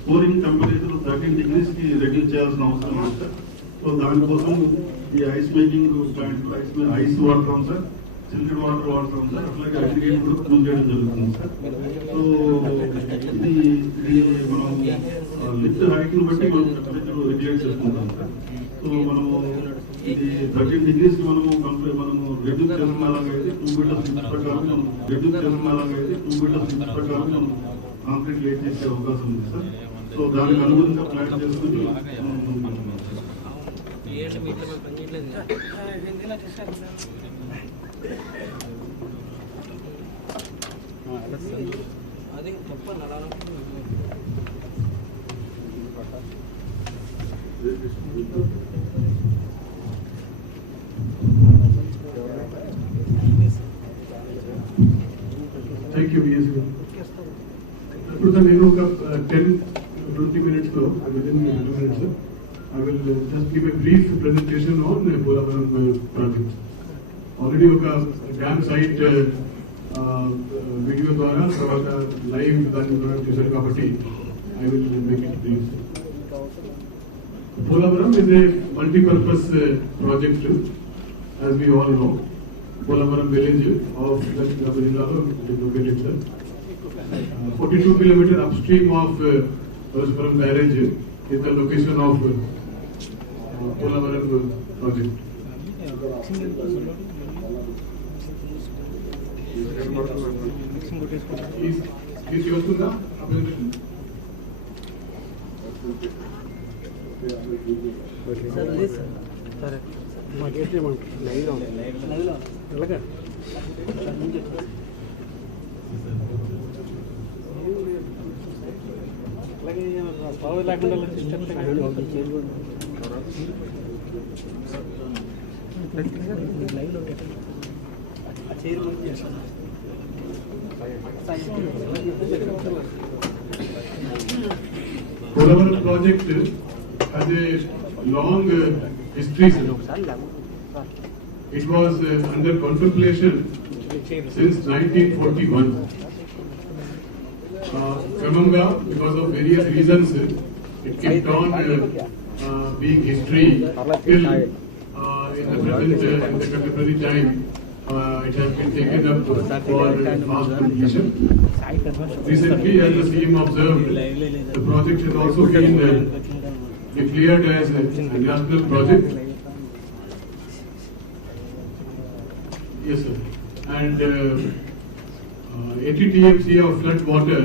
స్టోరింగ్ టెంపరేచర్ 13 degrees కి రెడ్యూస్ చేయాల్సిన అవసరం ఉంది సార్. సో దానికోసం ఈ ఐస్ మేకింగ్ ప్లాంట్ ఐస్ వాడతాం సార్, చిల్డ్ వాటర్ వాడతాం సార్. అట్లాగే అగ్రిగేట్ కూడా కూల్ చేయడం జరుగుతుంది సార్. సో ఇది మనం లిఫ్ట్ హైట్ ని బట్టి మనం టెంపరేచర్ రెగ్యులేట్ చేసుకుంటాం సార్. సో మనము ఇది 13 degrees మనము రెడ్యూస్ చేసుకున్నలాగైతే 2 మీటర్స్ ప్రకారం మనం కాంక్రీట్ లేట్ చేసే అవకాశం ఉంది సార్. సో దానికి అనుగుణంగా ప్లాన్ చేసుకుని Thank you, yes. నేను ఒక 10-20 minutes లో within 2 minutes I will just give a brief presentation on Polavaram project. Already ఒక డ్యామ్ సైట్ వీడియో ద్వారా తర్వాత లైవ్ దాన్ని కూడా చూశారు కాబట్టి I will make it brief. Polavaram is a multi-purpose project, as we all know. Polavaram village of Dakshinabad Jillalo is located there. 42 km upstream of Parasparam barrage is the location of Polavaram project. Is Yosunda? Polavaram project has a long history. It was under contemplation since 1941. Kramanga, because of various reasons, it kept on being history till in the present time. It has been taken up for fast completion. Recently, as the CM observed, the project has also been declared as a national project. Yes, sir. And 80 TMC of flood water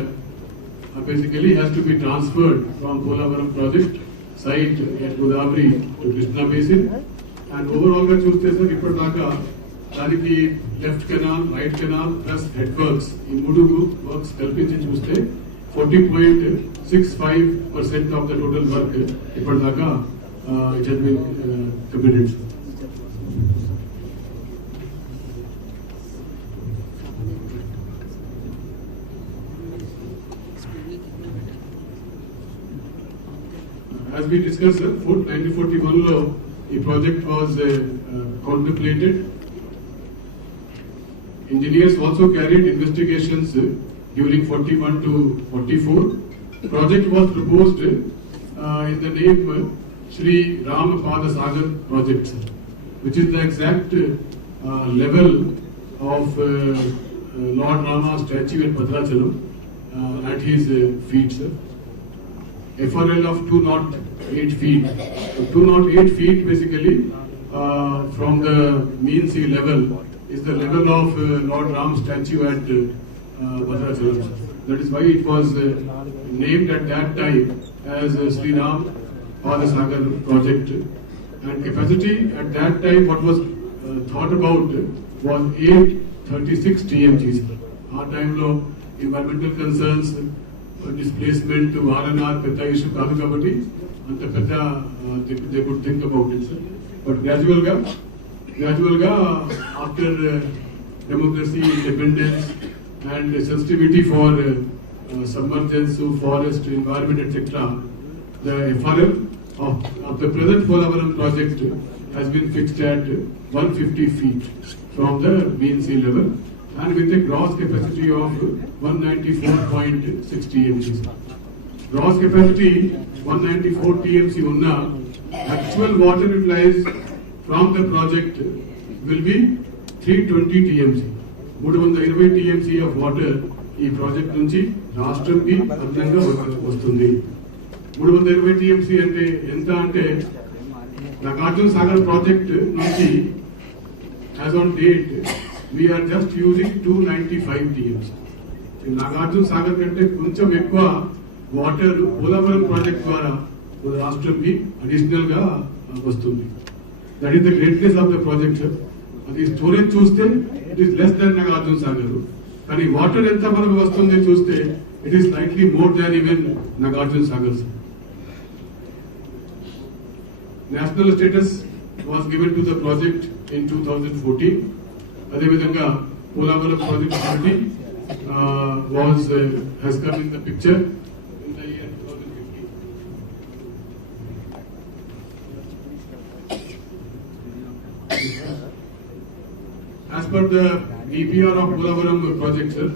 basically has to be transferred from Polavaram project site at Godavari to Krishna Basin. And overall, ga chuste sir, ippadaaka దానికి left canal, right canal plus head works ఈ మూడు works కల్పించి చూస్తే 40.65% of the total work ఇప్పటిదాకా it has been completed. As we discussed, 1941 లో ఈ project was contemplated. Engineers also carried investigations during 41 to 44. Project was proposed in the name Shri Ram Pada Sagar project, which is the exact level of Lord Rama statue at Bhadrachalam at his feet, sir. FRL of 208 feet. 208 feet basically from the mean sea level is the level of Lord Ram statue at Bhadrachalam. That is why it was named at that time as Sri Ram Pada Sagar project. And capacity at that time, what was thought about was 836 TMGs. Our time low environmental concerns, displacement to RNR, Petta issue kaadu kabatti, anta Petta they could think about it, sir. But gradually, after democracy, independence, and sensitivity for submergence, forest, environment, etc., the FRL of the present Polavaram project has been fixed at 150 feet from the mean sea level, and with a gross capacity of 194.6 TMC. Gross capacity 194 TMC unna, actual water utilized from the project will be 320 TMC. 320 TMC of water ఈ project నుంచి రాష్ట్రంకి అదనంగా వస్తుంది. 320 TMC అంటే ఎంత అంటే Nagarjuna Sagar project నుంచి as on date we are just using 295 TMC. Nagarjuna Sagar కంటే కొంచెం ఎక్కువ వాటర్ పోలవరం ప్రాజెక్ట్ ద్వారా రాష్ట్రంకి అడిషనల్ గా వస్తుంది. That is the greatness of the project, sir. The storage చూస్తే it is less than Nagarjuna Sagar. కానీ వాటర్ ఎంత మనకు వస్తుంది చూస్తే it is slightly more than even Nagarjuna Sagar. National status was given to the project in 2014. అదేవిధంగా Polavaram project has come in the picture in the year 2015. As per the DPR of Polavaram project, sir,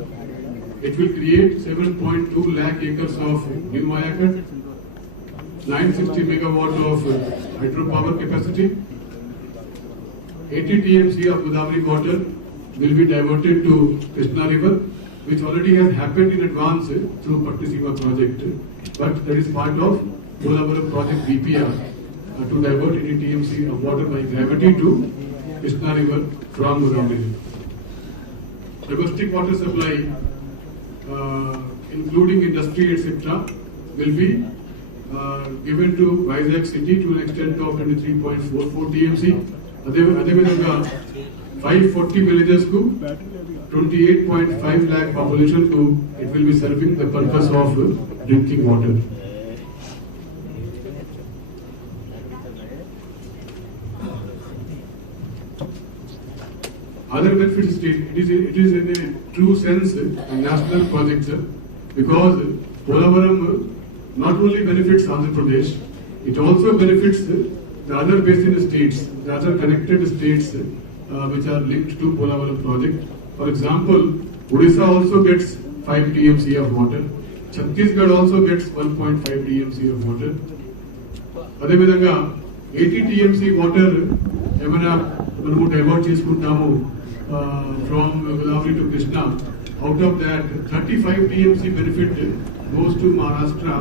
it will create 7.2 lakh acres of new Mayakat, 960 megawatt of hydropower capacity, 80 TMC of Godavari water will be diverted to Krishna River, which already has happened in advance through Pattisiva project, but that is part of Polavaram project DPR to divert 80 TMC of water by gravity to Krishna River from Godavari. Domestic water supply, including industry etc., will be given to Vizag city to an extent of 23.44 TMC. అదేవిధంగా 540 villages కు 28.5 lakh population కు it will be serving the purpose of drinking water. Other benefits, it is in a true sense a national project, sir, because Polavaram not only benefits Andhra Pradesh, it also benefits the other basin states, the other connected states which are linked to Polavaram project. For example, Odisha also gets 5 TMC of water. Chhattisgarh also gets 1.5 TMC of water. అదేవిధంగా 80 TMC water ఏమైనా మనము divert చేసుకుంటాము from Godavari to Krishna. Out of that, 35 TMC benefit goes to Maharashtra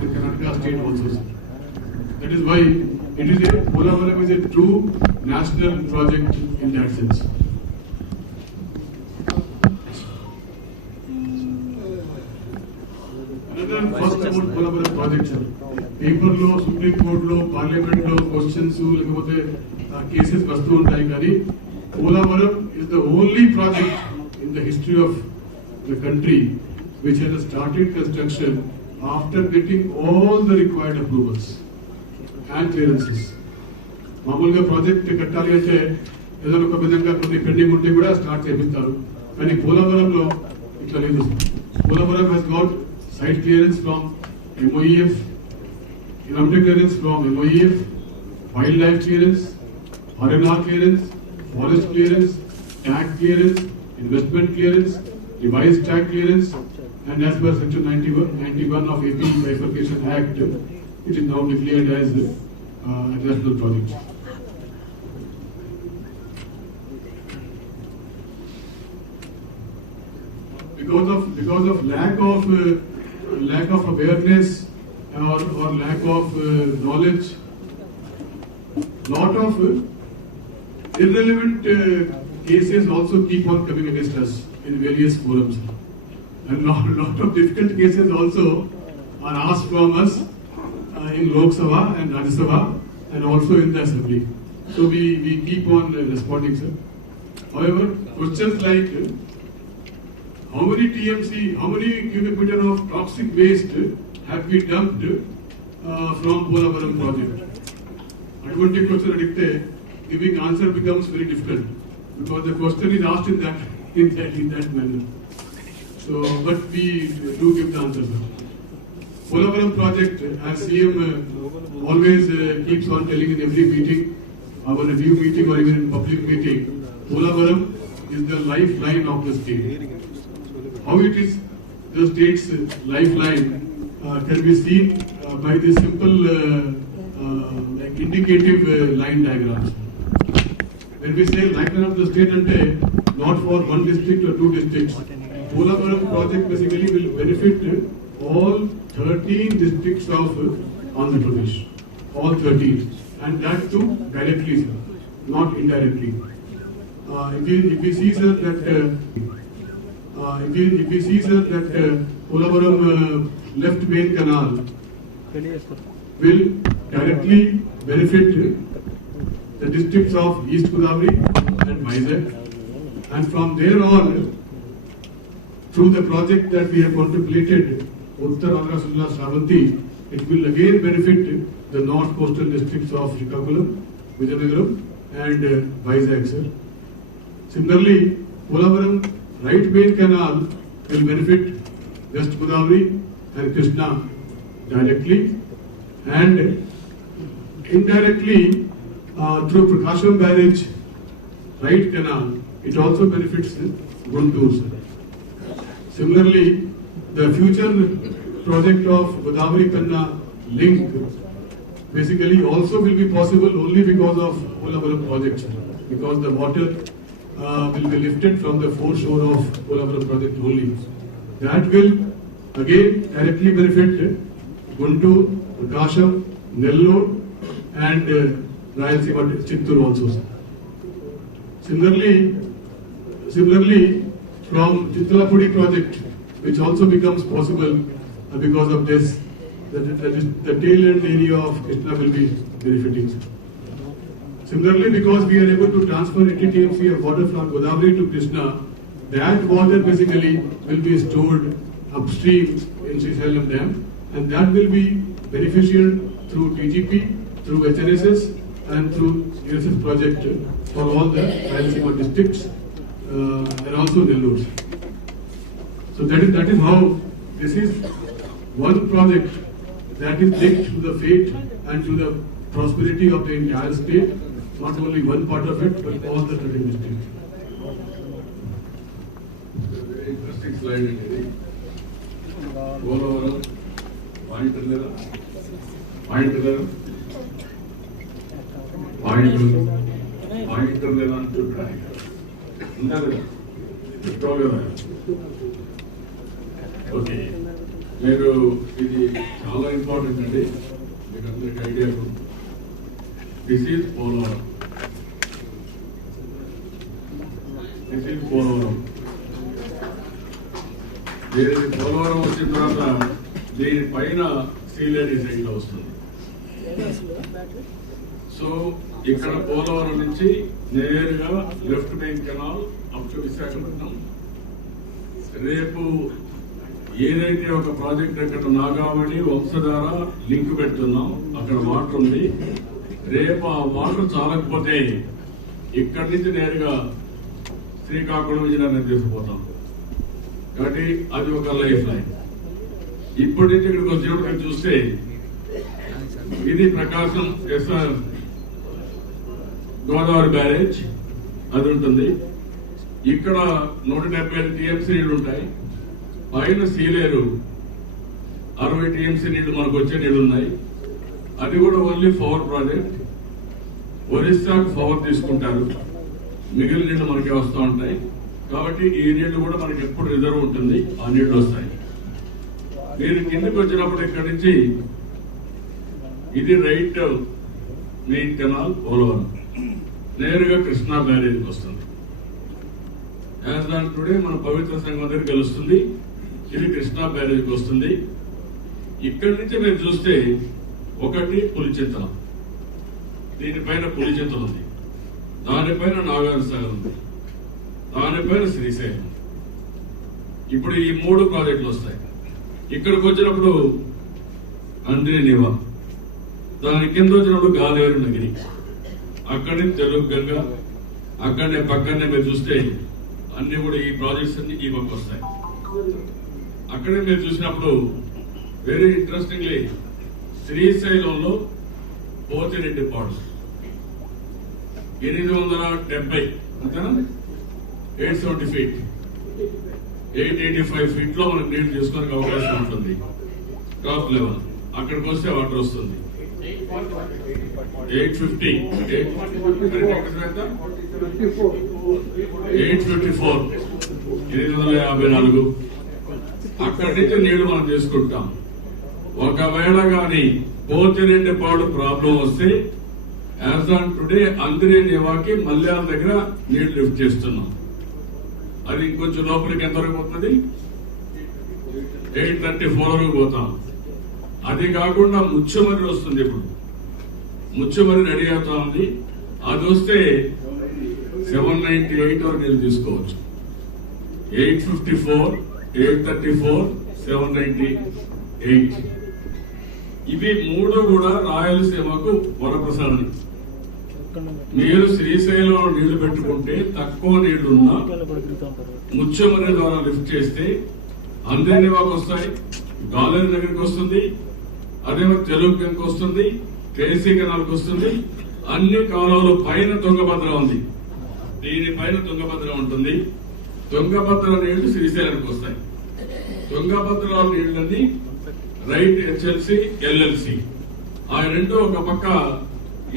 and Karnataka state also. That is why Polavaram is a true national project in that sense. Another first about Polavaram project, sir. Paper లో, Supreme Court లో, Parliament లో questions లేకపోతే cases వస్తూ ఉంటాయి కానీ Polavaram is the only project in the history of the country which has started construction after getting all the required approvals and clearances. మామూలుగా project కట్టాలి అంటే ఏదో ఒక విధంగా కొన్ని పెండింగ్ ఉంటే కూడా స్టార్ట్ చేపిస్తారు, కానీ పోలవరంలో ఇట్లా లేదు. Polavaram has got site clearance from MOEF, environmental clearance from MOEF, wildlife clearance, RNR clearance, forest clearance, tag clearance, investment clearance, revised tag clearance, and as per section 91 of AP Bifurcation Act, it is now declared as a national project. Because of lack of awareness or lack of knowledge, lot of irrelevant cases also keep on coming against us in various forums, and lot of difficult cases also are asked from us in Lok Sabha and Rajya Sabha and also in the Assembly. So we keep on responding, sir. However, questions like how many TMC, how many cubic meter of toxic waste have we dumped from Polavaram project? Advanti question adigte, giving answer becomes very difficult because the question is asked in that manner. So, but we do give the answer, sir. Polavaram project, as CM always keeps on telling in every meeting, our review meeting or even in public meeting, Polavaram is the lifeline of the state. How it is the state's lifeline can be seen by this simple like indicative line diagrams. When we say lifeline of the state, not for one district or two districts, Polavaram project basically will benefit all 13 districts of Andhra Pradesh, all 13, and that too directly, sir, not indirectly. If we see, sir, that Polavaram left main canal will directly benefit the districts of East Godavari and Vizag. And from there on, through the project that we have contemplated, Uttar Andhra Sundla Shravanti, it will again benefit the north coastal districts of Srikakulam, Vijayanagar and Vizag, sir. Similarly, Polavaram right main canal will benefit West Godavari and Krishna directly and indirectly through Prakasham barrage right canal, it also benefits Guntur, sir. Similarly, the future project of Godavari Kanna link basically also will be possible only because of Polavaram project, sir. Because the water will be lifted from the foreshore of Polavaram project only. That will again directly benefit Guntur, Prakasham, Nellore and Rayalaseema Chittoor also, sir. Similarly, from Chittalapudi project, which also becomes possible because of this, the tail end area of Krishna will be benefiting. Similarly, because we are able to transfer 80 TMC of water from Godavari to Krishna, that water basically will be stored upstream in Srisailam Dam, and that will be beneficial through TGP, through HNSS, and through USS project for all the Rayalaseema districts and also Nellore. So that is how this is one project that is linked to the fate and to the prosperity of the entire state, not only one part of it, but all the 13 districts. Very interesting slide indeed. Polavaram, point అని చెప్పాను ఉన్నది కదా. Okay, మీరు ఇది చాలా important అండి, మీకు అందరికి ఐడియా. This is Polavaram. దీనికి పోలవరం వచ్చిన తర్వాత దీనిపైన సీలేరు డిజైన్ లో వస్తుంది. సో ఇక్కడ పోలవరం నుంచి నేరుగా left main canal up to Visakhapatnam. రేపు ఏదైతే ఒక ప్రాజెక్ట్ అక్కడ నాగావళి వంశధార లింక్ పెడుతున్నాం, అక్కడ వాటర్ ఉంది. రేపు ఆ వాటర్ చాలకపోతే ఇక్కడి నుంచి నేరుగా శ్రీకాకుళం విజయనగరం తీసుకుపోతాం. కాబట్టి అది ఒక లైఫ్ లైన్. ఇప్పటి నుంచి ఇక్కడికి వచ్చినప్పుడు చూస్తే ఇది ప్రకాశం ఎస్ఆర్ గోదావరి బ్యారేజ్ అది ఉంటుంది. ఇక్కడ 175 టీఎంసీ నీళ్లు ఉంటాయి. పైన సీలేరు 60 టీఎంసీ నీళ్లు మనకు వచ్చే నీళ్లు ఉన్నాయి. అది కూడా ఓన్లీ పవర్ ప్రాజెక్ట్. ఒరిస్సాకు పవర్ తీసుకుంటారు, మిగిలిన నీళ్లు మనకి వస్తూ ఉంటాయి. కాబట్టి ఈ నీళ్లు కూడా మనకి ఎప్పుడు రిజర్వ్ ఉంటుంది, ఆ నీళ్లు వస్తాయి. మీరు కిందకి వచ్చినప్పుడు ఇక్కడి నుంచి ఇది రైట్ మెయిన్ కెనాల్ పోలవరం నేరుగా కృష్ణా బ్యారేజ్కి వస్తుంది. యాజ్ ఆన్ టుడే మన పవిత్ర సంఘం దగ్గర కలుస్తుంది. ఇది కృష్ణా బ్యారేజ్కి వస్తుంది. ఇక్కడి నుంచి మీరు చూస్తే ఒకటి పులిచింతల, దీనిపైన పులిచింతల ఉంది, దానిపైన నాగార్జున సాగర్ ఉంది, దానిపైన శ్రీశైలం. ఇప్పుడు ఈ 3 ప్రాజెక్టులు వస్తాయి. ఇక్కడికి వచ్చినప్పుడు అంద్రి నివా, దాని కింద వచ్చినప్పుడు గాలేరు నగిరి, అక్కడి నుంచి తెలుగు గంగా, అక్కడనే పక్కనే మీరు చూస్తే అన్ని కూడా ఈ ప్రాజెక్ట్స్ అన్ని ఈ పక్క వస్తాయి. అక్కడే మీరు చూసినప్పుడు వెరీ ఇంట్రెస్టింగ్లీ శ్రీశైలంలో పోతిరెడ్డి పాడు 870 అంతేనా, 870 ఫీట్, 885 ఫీట్ లో మనకు నీళ్లు చేసుకోవడానికి అవకాశం ఉంటుంది. టాప్ లెవెల్ అక్కడికి వస్తే వాటర్ వస్తుంది. 854 854 అక్కడి నుంచి నీళ్లు మనం తీసుకుంటాం. ఒకవేళ కానీ పోతిరెడ్డి పాడు ప్రాబ్లం వస్తే యాజ్ ఆన్ టుడే అంద్రి నివాకి మల్యాల దగ్గర నీళ్లు లిఫ్ట్ చేస్తున్నాం. అది ఇంకొంచెం లోపలికి ఎంతవరకు పోతుంది, 834 వరకు పోతాం. అది కాకుండా ముచ్చుమర్రి వస్తుంది. ఇప్పుడు ముచ్చుమర్రి రెడీ అవుతా ఉంది. అది వస్తే 798 వరకు నీళ్ళు తీసుకోవచ్చు. 854, 834, 798 ఇవి మూడు కూడా రాయలసీమకు వరప్రసాదం. మీరు శ్రీశైలం నీళ్లు పెట్టుకుంటే తక్కువ నీళ్లున్నా ముత్యమనే ద్వారా లిఫ్ట్ చేస్తే అందరివాకు వస్తాయి, గాలేరు దగ్గరికి వస్తుంది, అదేమో తెలుగు గంగకి వస్తుంది, కేసీ కెనాల్కి వస్తుంది. అన్ని కాలువలు పైన తుంగభద్ర ఉంది, దీనిపైన తుంగభద్ర ఉంటుంది. తుంగభద్ర నీళ్లు శ్రీశైలానికి వస్తాయి. తుంగభద్ర నీళ్లన్నీ రైట్ హెచ్ఎల్సి, ఎల్ఎల్సి ఆ రెండు ఒక పక్క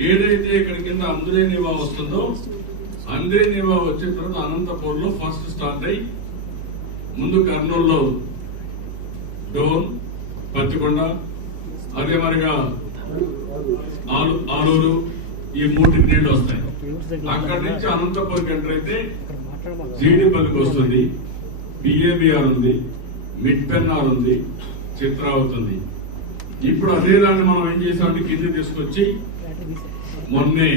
ఏదైతే ఇక్కడ కింద అందరి నివా వస్తుందో అందరి నివా వచ్చిన తర్వాత అనంతపూర్ లో ఫస్ట్ స్టార్ట్ అయ్యి ముందు కర్నూలులో డోన్, పత్తికొండ, అదే మరిగా ఆలూరు ఈ మూటికి నీళ్లు వస్తాయి. అక్కడి నుంచి అనంతపూర్కి ఎంటర్ అయితే జీడిపల్లికి వస్తుంది, బిఏబిఆర్ ఉంది, మిడ్ పెన్నార్ ఉంది, చిత్రావతి ఉంది. ఇప్పుడు అదే దాన్ని మనం ఏం చేసామంటే కింద తీసుకొచ్చి మొన్నే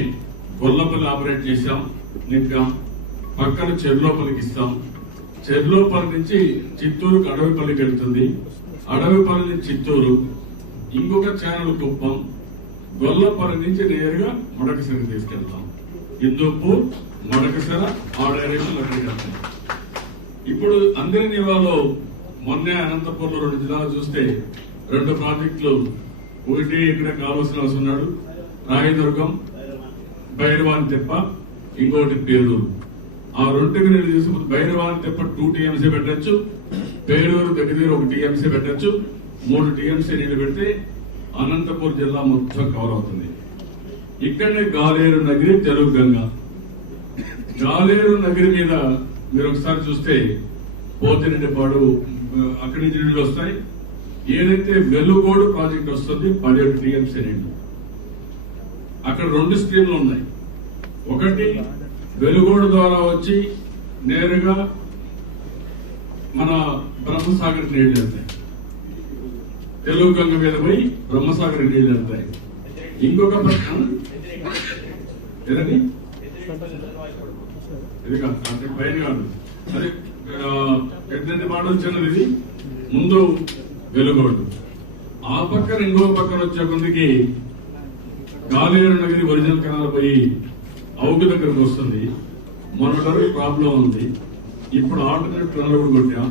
గొల్లపల్లి ఆపరేట్ చేశాం, నింపాం. పక్కన చెర్లోపల్లికి ఇస్తాం. చెర్లోపల్లి నుంచి చిత్తూరుకు అడవిపల్లికి వెళ్తుంది, అడవిపల్లి నుంచి చిత్తూరు, ఇంకొక ఛానల్ కుప్పం, గొల్లపల్లి నుంచి నేరుగా మడకసిరకు తీసుకెళ్తాం. హిందూపూర్, మడకసిర ఆ డైరెక్షన్ అక్కడికి వెళ్తాం. ఇప్పుడు అందరి నివాలో మొన్నే అనంతపూర్లో 2 జిల్లాలు చూస్తే 2 ప్రాజెక్టులు, ఒకటి ఇక్కడ కావాల్సిన ఉన్నాడు రాయదుర్గం, భైరవాన్ తెప్ప, ఇంకోటి పేరూరు. ఆ 2కి నీళ్ళు తీసుకుని భైరవాన్ తెప్ప 2 టీఎంసీ పెట్టచ్చు, పేరూరు దగ్గర 1 టీఎంసీ పెట్టచ్చు. 3 టీఎంసీ నీళ్లు పెడితే అనంతపూర్ జిల్లా మొత్తం కవర్ అవుతుంది. ఇక్కడనే గాలేరు నగిరి, తెలుగు గంగ. గాలేరు నగిరి మీద మీరు ఒకసారి చూస్తే పోతిరెడ్డిపాడు అక్కడి నుంచి నీళ్లు వస్తాయి. ఏదైతే వెలుగోడు ప్రాజెక్ట్ వస్తుంది 17 టీఎంసీ నీళ్లు. అక్కడ 2 స్ట్రీమ్లు ఉన్నాయి. ఒకటి వెలుగోడు ద్వారా వచ్చి నేరుగా మన బ్రహ్మసాగర్ నీళ్లు వెళ్తాయి, తెలుగు గంగ మీద పోయి బ్రహ్మసాగర్ నీళ్లు వెళ్తాయి. ఇంకొక పక్కన ఇది కాదు, పైన కాదు, అదే పెద్ద మాటలు చిన్నది. ముందు వెలుగోడు, ఆ పక్కన ఇంకో పక్కన వచ్చే కొందికి గాలేరు నగిరి ఒరిజినల్ కెనాల్ పోయి అవుకు దగ్గరకు వస్తుంది. మొన్నటి ప్రాబ్లం ఉంది. ఇప్పుడు ఆల్టర్నేట్ కెనాల్ కూడా కొట్టాం.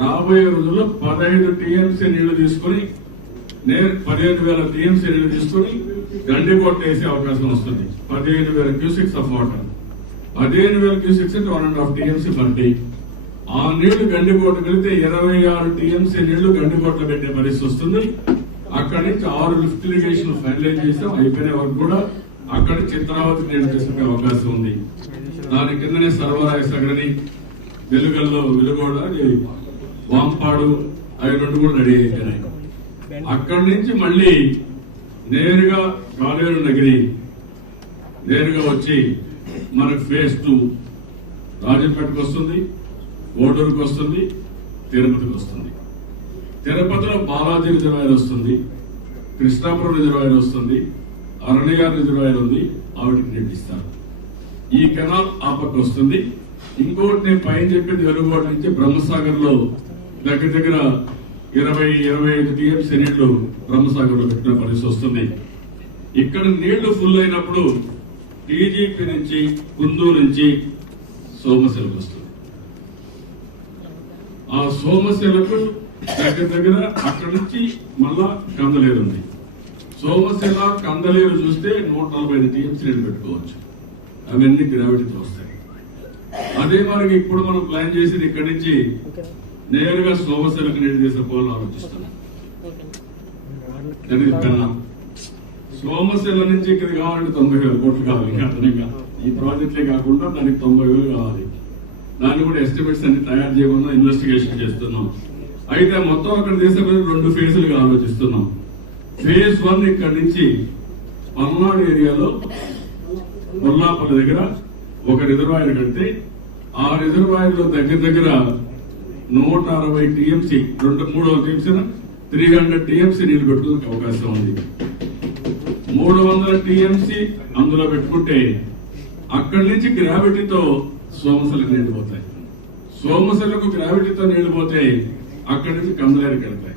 రాబోయే రోజుల్లో 15 టీఎంసీ నీళ్లు తీసుకుని 15,000 టీఎంసీ నీళ్లు తీసుకుని గండికోట వేసే అవకాశం వస్తుంది. 15,000 క్యూసిక్స్ ఆఫ్ వాటర్. 15,000 క్యూసిక్స్ అంటే 1.5 టీఎంసీ పర్ డే. ఆ నీళ్లు గండికోట వెళితే 26 టీఎంసీ నీళ్లు గండికోటలో పెట్టే పరిస్థితి వస్తుంది. అక్కడి నుంచి 6 లిఫ్ట్ ఇరిగేషన్ ఫైనలైజ్ చేసాం, అయిపోయిన వరకు కూడా అక్కడ చిత్రావతి నీళ్లు తీసుకునే అవకాశం ఉంది. దాని కిందనే సర్వరాయ సగరని, వెలుగోడ, వాంపాడు అవి 2 కూడా రెడీ అయిపోయినాయి. అక్కడి నుంచి మళ్ళీ నేరుగా గాలేరు నగిరి నేరుగా వచ్చి మనకు ఫేజ్ 2 రాజంపేటకు వస్తుంది, ఓటూరుకు వస్తుంది, తిరుపతికి వస్తుంది. తిరుపతిలో బాలాజీ రిజర్వాయర్ వస్తుంది, కృష్ణాపురం రిజర్వాయర్ వస్తుంది, అరణ్యార్ రిజర్వాయర్ ఉంది, ఆవిటికి నీళ్ళు ఇస్తారు. ఈ కెనాల్ ఆ పక్క వస్తుంది. ఇంకోటి నేను పైన చెప్పింది వెలుగోట నుంచి బ్రహ్మసాగర్ లో దగ్గర 20-25 టీఎంసీ నీళ్లు బ్రహ్మసాగర్ లో పెట్టిన పరిస్థితి వస్తుంది. ఇక్కడ నీళ్లు ఫుల్ అయినప్పుడు టీజీపీ నుంచి కుందూరు నుంచి సోమశిలకు వస్తుంది. ఆ సోమశిలకు దగ్గర అక్కడి నుంచి మళ్ళా కందలేరు ఉంది. సోమశిల కందలేరు చూస్తే 145 టీఎంసీ నీళ్లు పెట్టుకోవచ్చు. అవన్నీ గ్రావిటీతో వస్తాయి. అదే మనకి ఇప్పుడు మనం ప్లాన్ చేసేది ఇక్కడి నుంచి నేరుగా సోమశిలకు నీళ్లు తీసుకోవాలని ఆలోచిస్తున్నాం. సోమశిల నుంచి ఇక్కడ కావాలంటే 90,000 కోట్లు కావాలి. అదనంగా ఈ ప్రాజెక్టులే కాకుండా దానికి 90,000 కావాలి. దాన్ని కూడా ఎస్టిమేట్స్ అన్ని తయారు చేయకుండా ఇన్వెస్టిగేషన్ చేస్తున్నాం. అయితే మొత్తం అక్కడ తీసుకుని 2 ఫేజులుగా ఆలోచిస్తున్నాం. ఫేజ్ 1 ఇక్కడి నుంచి పల్నాడు ఏరియాలో కొల్లాపల్లి దగ్గర ఒక రిజర్వాయర్ కడితే ఆ రిజర్వాయర్ లో దగ్గర 160 టీఎంసీ 300 టీఎంసీ 300 టీఎంసీ నీళ్లు పెట్టుకునే అవకాశం ఉంది. 300 టీఎంసీ అందులో పెట్టుకుంటే అక్కడి నుంచి గ్రావిటీతో సోమశలకు నీళ్లు పోతాయి. సోమశలకు గ్రావిటీతో నీళ్లు పోతే అక్కడి నుంచి కందలేరుకి వెళ్తాయి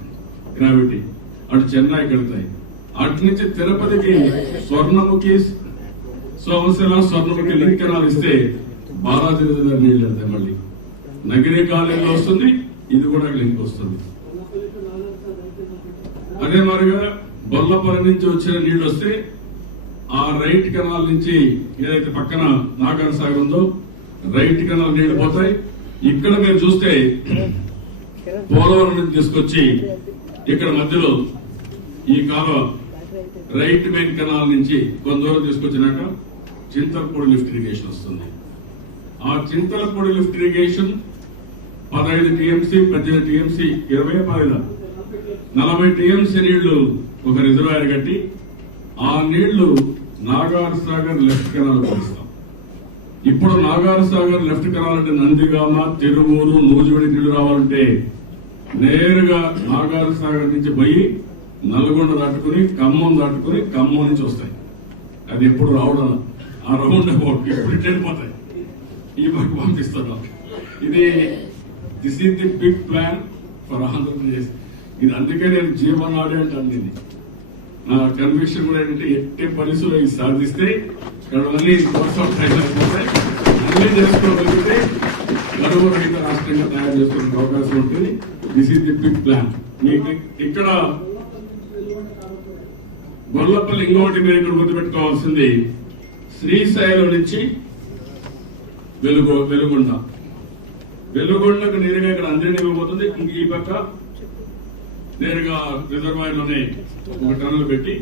గ్రావిటీ, అటు చెన్నైకి వెళ్తాయి. అటు నుంచి తిరుపతికి స్వర్ణముఖి సోమశిల స్వర్ణముఖి లింక్ కెనాల్ ఇస్తే బాలాజీ రిజర్వాయర్ నీళ్లు వెళ్తాయి. మళ్ళీ నగిరి కాలేజీలో వస్తుంది, ఇది కూడా లింక్ వస్తుంది. అదే మరిగా బొల్లపల్లి నుంచి వచ్చిన నీళ్లు వస్తే ఆ రైట్ కెనాల్ నుంచి ఏదైతే పక్కన నాగార్ సాగర్ ఉందో రైట్ కెనాల్ నీళ్లు పోతాయి. ఇక్కడ మీరు చూస్తే పోలవరం నుంచి తీసుకొచ్చి ఇక్కడ మధ్యలో ఈ కాలువ రైట్ మెయిన్ కెనాల్ నుంచి కొంత దూరం తీసుకొచ్చినాక చింతలపూడి లిఫ్ట్ ఇరిగేషన్ వస్తుంది. ఆ Chintalapudi lift irrigation 15 TMC 18 TMC 40 TMC నీళ్లు ఒక రిజర్వాయర్ కట్టి ఆ నీళ్లు నాగార్ సాగర్ లెఫ్ట్ కెనాల్ పంపిస్తాం. ఇప్పుడు నాగార్ సాగర్ లెఫ్ట్ కెనాల్ అంటే నందిగామ, తిరువూరు, నూజివీడి నీళ్లు రావాలంటే నేరుగా నాగార్ సాగర్ నుంచి పోయి నల్గొండ దాటుకుని ఖమ్మం దాటుకుని ఖమ్మం నుంచి వస్తాయి. అది ఎప్పుడు రావడం ఆ రౌండ్ అబౌట్ ఎప్పుడు ఇట్లా వెళ్ళిపోతాయి. ఈ పక్క పంపిస్తున్నాం. This is the big plan for Andhra Pradesh. ఇది అందుకే నేను జీవనాడి అంటాను. ఇది నా కన్విక్షన్ కూడా ఏంటంటే ఎట్టి పరిస్థితులు ఇది సాధిస్తే ఇక్కడ అన్ని కోర్స్ ఆఫ్ టైం అయిపోతాయి. అన్ని చేసుకోగలిగితే కరువు రహిత రాష్ట్రంగా తయారు చేసుకునే అవకాశం ఉంటుంది. This is the big plan. మీకు ఇక్కడ గొల్లపల్లి ఇంకొకటి మీరు ఇక్కడ గుర్తుపెట్టుకోవాల్సింది, శ్రీశైలం నుంచి వెలుగొండకు నేరుగా ఇక్కడ అందరినీ ఇవ్వబోతుంది. ఇంక ఈ పక్క నేరుగా రిజర్వాయర్ లోనే ఒక టన్నులు పెట్టి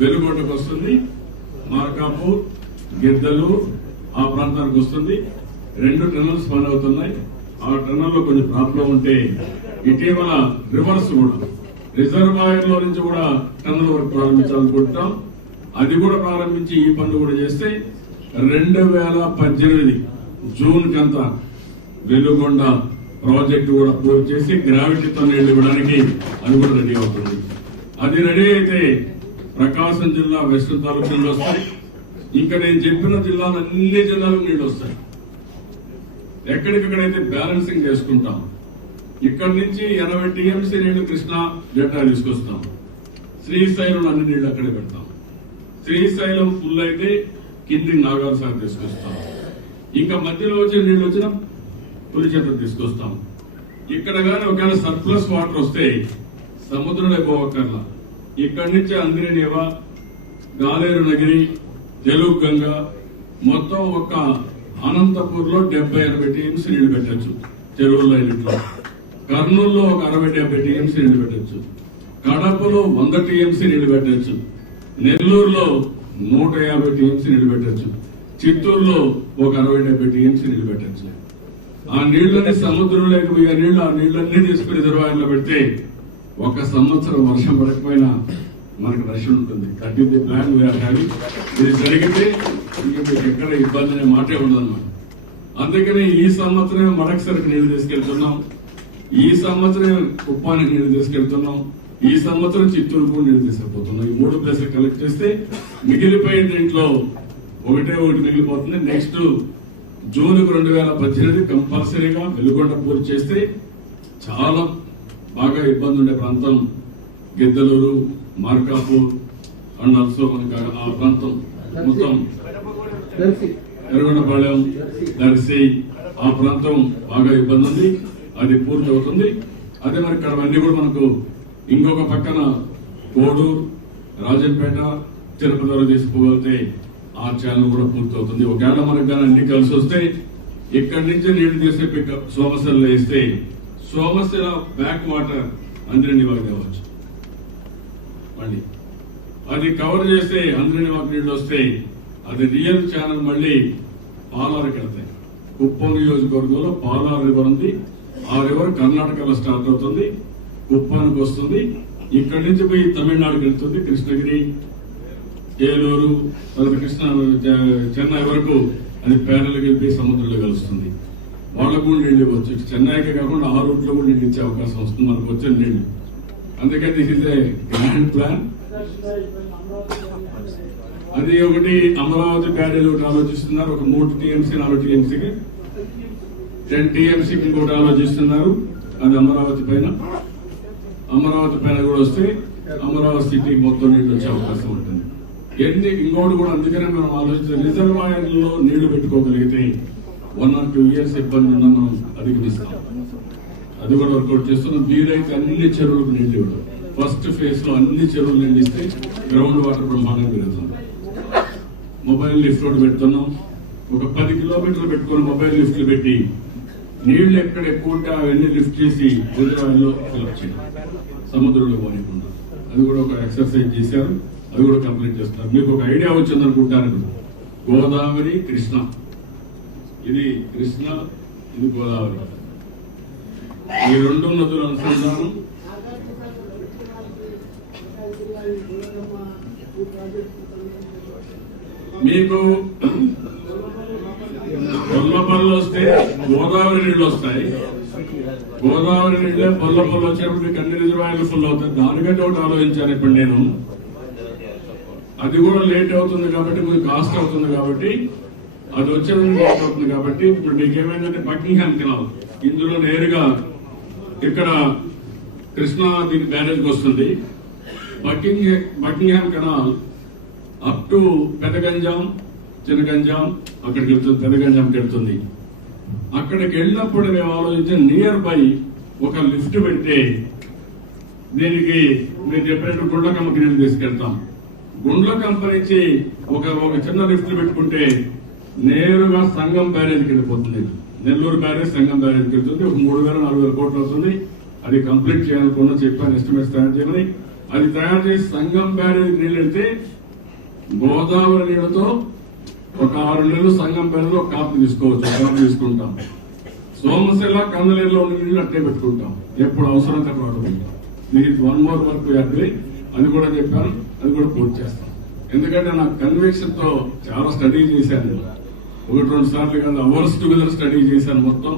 వెలుగొండకు వస్తుంది. మార్కాపూర్, గిద్దలు ఆ ప్రాంతానికి వస్తుంది. 2 టన్నల్స్ పని అవుతున్నాయి. ఆ టన్నల్లో కొంచెం ప్రాబ్లం ఉంటే ఇటీవల రివర్స్ కూడా రిజర్వాయర్ లో నుంచి కూడా టన్నుల వరకు ప్రారంభించాలనుకుంటున్నాం. అది కూడా ప్రారంభించి ఈ పనులు కూడా చేస్తే 2018 జూన్ కంతా వెలుగొండ ప్రాజెక్టు కూడా పూర్తి చేసి గ్రావిటీతో నీళ్లు ఇవ్వడానికి అది కూడా రెడీ అవుతుంది. అది రెడీ అయితే ప్రకాశం జిల్లా వెస్టర్న్ తాలూకు నీళ్లు వస్తాయి. ఇంకా నేను చెప్పిన జిల్లాలు అన్ని జిల్లాలకు నీళ్లు వస్తాయి. ఎక్కడికక్కడైతే బ్యాలెన్సింగ్ చేసుకుంటాం. ఇక్కడి నుంచి 80 టీఎంసీ నీళ్లు కృష్ణా డెల్టా తీసుకొస్తాం. శ్రీశైలం అన్ని నీళ్లు అక్కడే పెడతాం. శ్రీశైలం ఫుల్ అయితే కింది నాగార్ సాగర్ తీసుకొస్తాం. ఇంకా మధ్యలో వచ్చే నీళ్లు వచ్చిన పులిచెత్త తీసుకొస్తాం. ఇక్కడ గానీ ఒకవేళ సర్ప్లస్ వాటర్ వస్తే సముద్రంలో పోవక్కర్లా. ఇక్కడి నుంచి అందిరినేవ, గాలేరు నగిరి, తెలుగు గంగ మొత్తం ఒక అనంతపూర్ లో 70-80 టీఎంసీ నీళ్లు పెట్టచ్చు. చెరువుల్లో ఇంట్లో కర్నూలులో ఒక 60-70 టీఎంసీ నీళ్లు పెట్టచ్చు. కడపలో 100 టీఎంసీ నీళ్లు పెట్టచ్చు. నెల్లూరులో 150 టీఎంసీ నీళ్లు పెట్టచ్చు. చిత్తూరులో ఒక 60-70 టీఎంసీ నీళ్లు పెట్టచ్చు. ఆ నీళ్లని సముద్రంలోకి పోయే నీళ్లు ఆ నీళ్లన్నీ తీసుకుని రిజర్వాయర్ లో పెడితే 1 సంవత్సరం వర్షం పడకపోయినా మనకు రక్షణ ఉంటుంది. That is the plan we are having. ఇది జరిగితే ఇంకా మీకు ఎక్కడ ఇబ్బంది అనే మాటే ఉండదన్నమాట. అందుకని ఈ సంవత్సరం మడకసరికి నీళ్లు తీసుకెళ్తున్నాం. ఈ సంవత్సరం కుప్పానికి నీళ్లు తీసుకెళ్తున్నాం. ఈ సంవత్సరం చిత్తూరు కూడా నీళ్లు తీసుకుపోతున్నాం. ఈ 3 ప్లేసులు కలెక్ట్ చేస్తే మిగిలిపోయిన దీంట్లో ఒకటి మిగిలిపోతుంది. నెక్స్ట్ జూన్ 2018 కంపల్సరీగా వెలుగొండ పూర్తి చేస్తే చాలా బాగా ఇబ్బంది ఉండే ప్రాంతం గిద్దలూరు, మార్కాపూర్ అండ్ ఆల్సో మనకి ఆ ప్రాంతం మొత్తం ఎర్రగొండపాలెం, దర్శి ఆ ప్రాంతం బాగా ఇబ్బంది ఉంది. అది పూర్తి అవుతుంది. అదే మరి ఇక్కడ అన్ని కూడా మనకు ఇంకొక పక్కన కోడూరు, రాజంపేట, తిరుపతి వరకు తీసుకుపోతే ఆ ఛానల్ కూడా పూర్తి అవుతుంది. ఒకవేళ మనకు కానీ అన్ని కలిసి వస్తే ఇక్కడి నుంచి నీళ్లు తీసే సోమశిలలో వేస్తే సోమశిల బ్యాక్ వాటర్ అంద్రినివాక్ కావచ్చు. మళ్ళీ అది కవర్ చేస్తే అంద్రినివాక్ నీళ్లు వస్తే అది రియల్ ఛానల్ మళ్ళీ పాలారుకి వెళ్తాయి. కుప్పం నియోజకవర్గంలో పాలారు రివర్ ఉంది. ఆ రివర్ కర్ణాటకలో స్టార్ట్ అవుతుంది, కుప్పానికి వస్తుంది. ఇక్కడి నుంచి పోయి తమిళనాడుకి వెళ్తుంది. కృష్ణగిరి, ఏలూరు, తర్వాత చెన్నై వరకు అది పేరలకు వెళ్ళి సముద్రంలో కలుస్తుంది. వాళ్ళకు కూడా నీళ్లు ఇవ్వచ్చు. చెన్నైకే కాకుండా ఆ రూట్ లో కూడా నీళ్ళు ఇచ్చే అవకాశం వస్తుంది మనకు వచ్చే నీళ్లు. అందుకే this is A grand plan. అది ఒకటి అమరావతి బ్యారేజ్ ఒకటి ఆలోచిస్తున్నారు, ఒక 3 TMC 4 TMCకి 10 TMCకి ఇంకోటి ఆలోచిస్తున్నారు. అది అమరావతి పైన కూడా వస్తే అమరావతి సిటీకి మొత్తం నీళ్ళు వచ్చే అవకాశం ఉంటుంది. ఇంకోటి కూడా అందుకనే మనం ఆలోచించాలి, రిజర్వాయర్లో నీళ్లు పెట్టుకోగలిగితే 1 or 2 years ఇబ్బంది ఉన్నా మనం అధిగమిస్తాం. అది కూడా వర్కౌట్ చేస్తున్నాం. వీరైతే అన్ని చెరువులకు నీళ్లు ఇవ్వడం, ఫస్ట్ ఫేజ్ లో అన్ని చెరువులు నిండిస్తే గ్రౌండ్ వాటర్ బ్రహ్మాండంగా పెరుగుతుంది. మొబైల్ లిఫ్ట్ ఒకటి పెడుతున్నాం, ఒక 10 కిలోమీటర్లు పెట్టుకుని మొబైల్ లిఫ్ట్లు పెట్టి నీళ్లు ఎక్కడ ఎక్కువ ఉంటే అవన్నీ లిఫ్ట్ చేసి రిజర్వాయర్లో ఫిల్అప్ చేయడం, సముద్రంలో పోనీకుండా. అది కూడా ఒక ఎక్సర్సైజ్ చేశారు, అది కూడా కంప్లీట్ చేస్తారు. మీకు ఒక ఐడియా వచ్చింది అనుకుంటాను, గోదావరి కృష్ణ, ఇది కృష్ణ, ఇది గోదావరి, ఈ 2 నదుల అనుసంధానం మీకు బొల్లపల్లి వస్తే గోదావరి నీళ్ళు వస్తాయి, గోదావరి నీళ్ళే బొల్లపల్లి వచ్చేప్పుడు మీకు అన్ని రిజర్వాయర్లు ఫుల్ అవుతాయి. దానికంటే ఒకటి ఆలోచించాను ఇప్పుడు నేను, అది కూడా లేట్ అవుతుంది కాబట్టి మీకు కాస్ట్ అవుతుంది కాబట్టి అది వచ్చేది లేట్ అవుతుంది కాబట్టి ఇప్పుడు మీకు ఏమైందంటే బకింగ్హామ్ కెనాల్ ఇందులో నేరుగా ఇక్కడ కృష్ణా దీని బ్యారేజ్కి వస్తుంది. Buckingham canal up to Pedaganjam, Chinnaganjam అక్కడికి వెళ్తుంది, పెదగంజాంకి వెళ్తుంది. అక్కడికి వెళ్ళినప్పుడు మేము ఆలోచించి నియర్ బై ఒక లిఫ్ట్ పెడితే దీనికి మీరు చెప్పినట్టు గుండ్లకమ్మకి నీళ్ళు తీసుకెళ్తాం. గుండ్లకమ్మ నుంచి ఒక చిన్న లిఫ్ట్ పెట్టుకుంటే నేరుగా సంగం బ్యారేజ్కి వెళ్ళిపోతుంది. నెల్లూరు బ్యారేజ్ సంగం బ్యారేజ్కి వెళ్తుంది. ఒక 3,000-4,000 కోట్లు అవుతుంది. అది కంప్లీట్ చేయాలనుకున్నా చెప్పాను, ఎస్టిమేట్స్ తయారు చేయమని. అది తయారు చేసి సంగం బ్యారేజ్ నీళ్ళు వెళ్తే గోదావరి నీళ్లతో ఒక 6 నెలలు సంగం బ్యారేజ్ ఒక కాపు తీసుకోవచ్చు, కాపు తీసుకుంటాం. సోమశిల కందలేరులో ఉన్న నీళ్లు అట్టే పెట్టుకుంటాం, ఎప్పుడు అవసరంతో వాడుకుంటాం. మీకు 1 more వర్క్ యాక్చువల్లీ అది కూడా చెప్పాను, అది కూడా పూర్తి చేస్తాం. ఎందుకంటే నాకు కన్విక్షన్ తో చాలా స్టడీ చేశాను, 1-2 సార్లు కాదు, అవర్స్ టుగెదర్ స్టడీ చేశాను మొత్తం.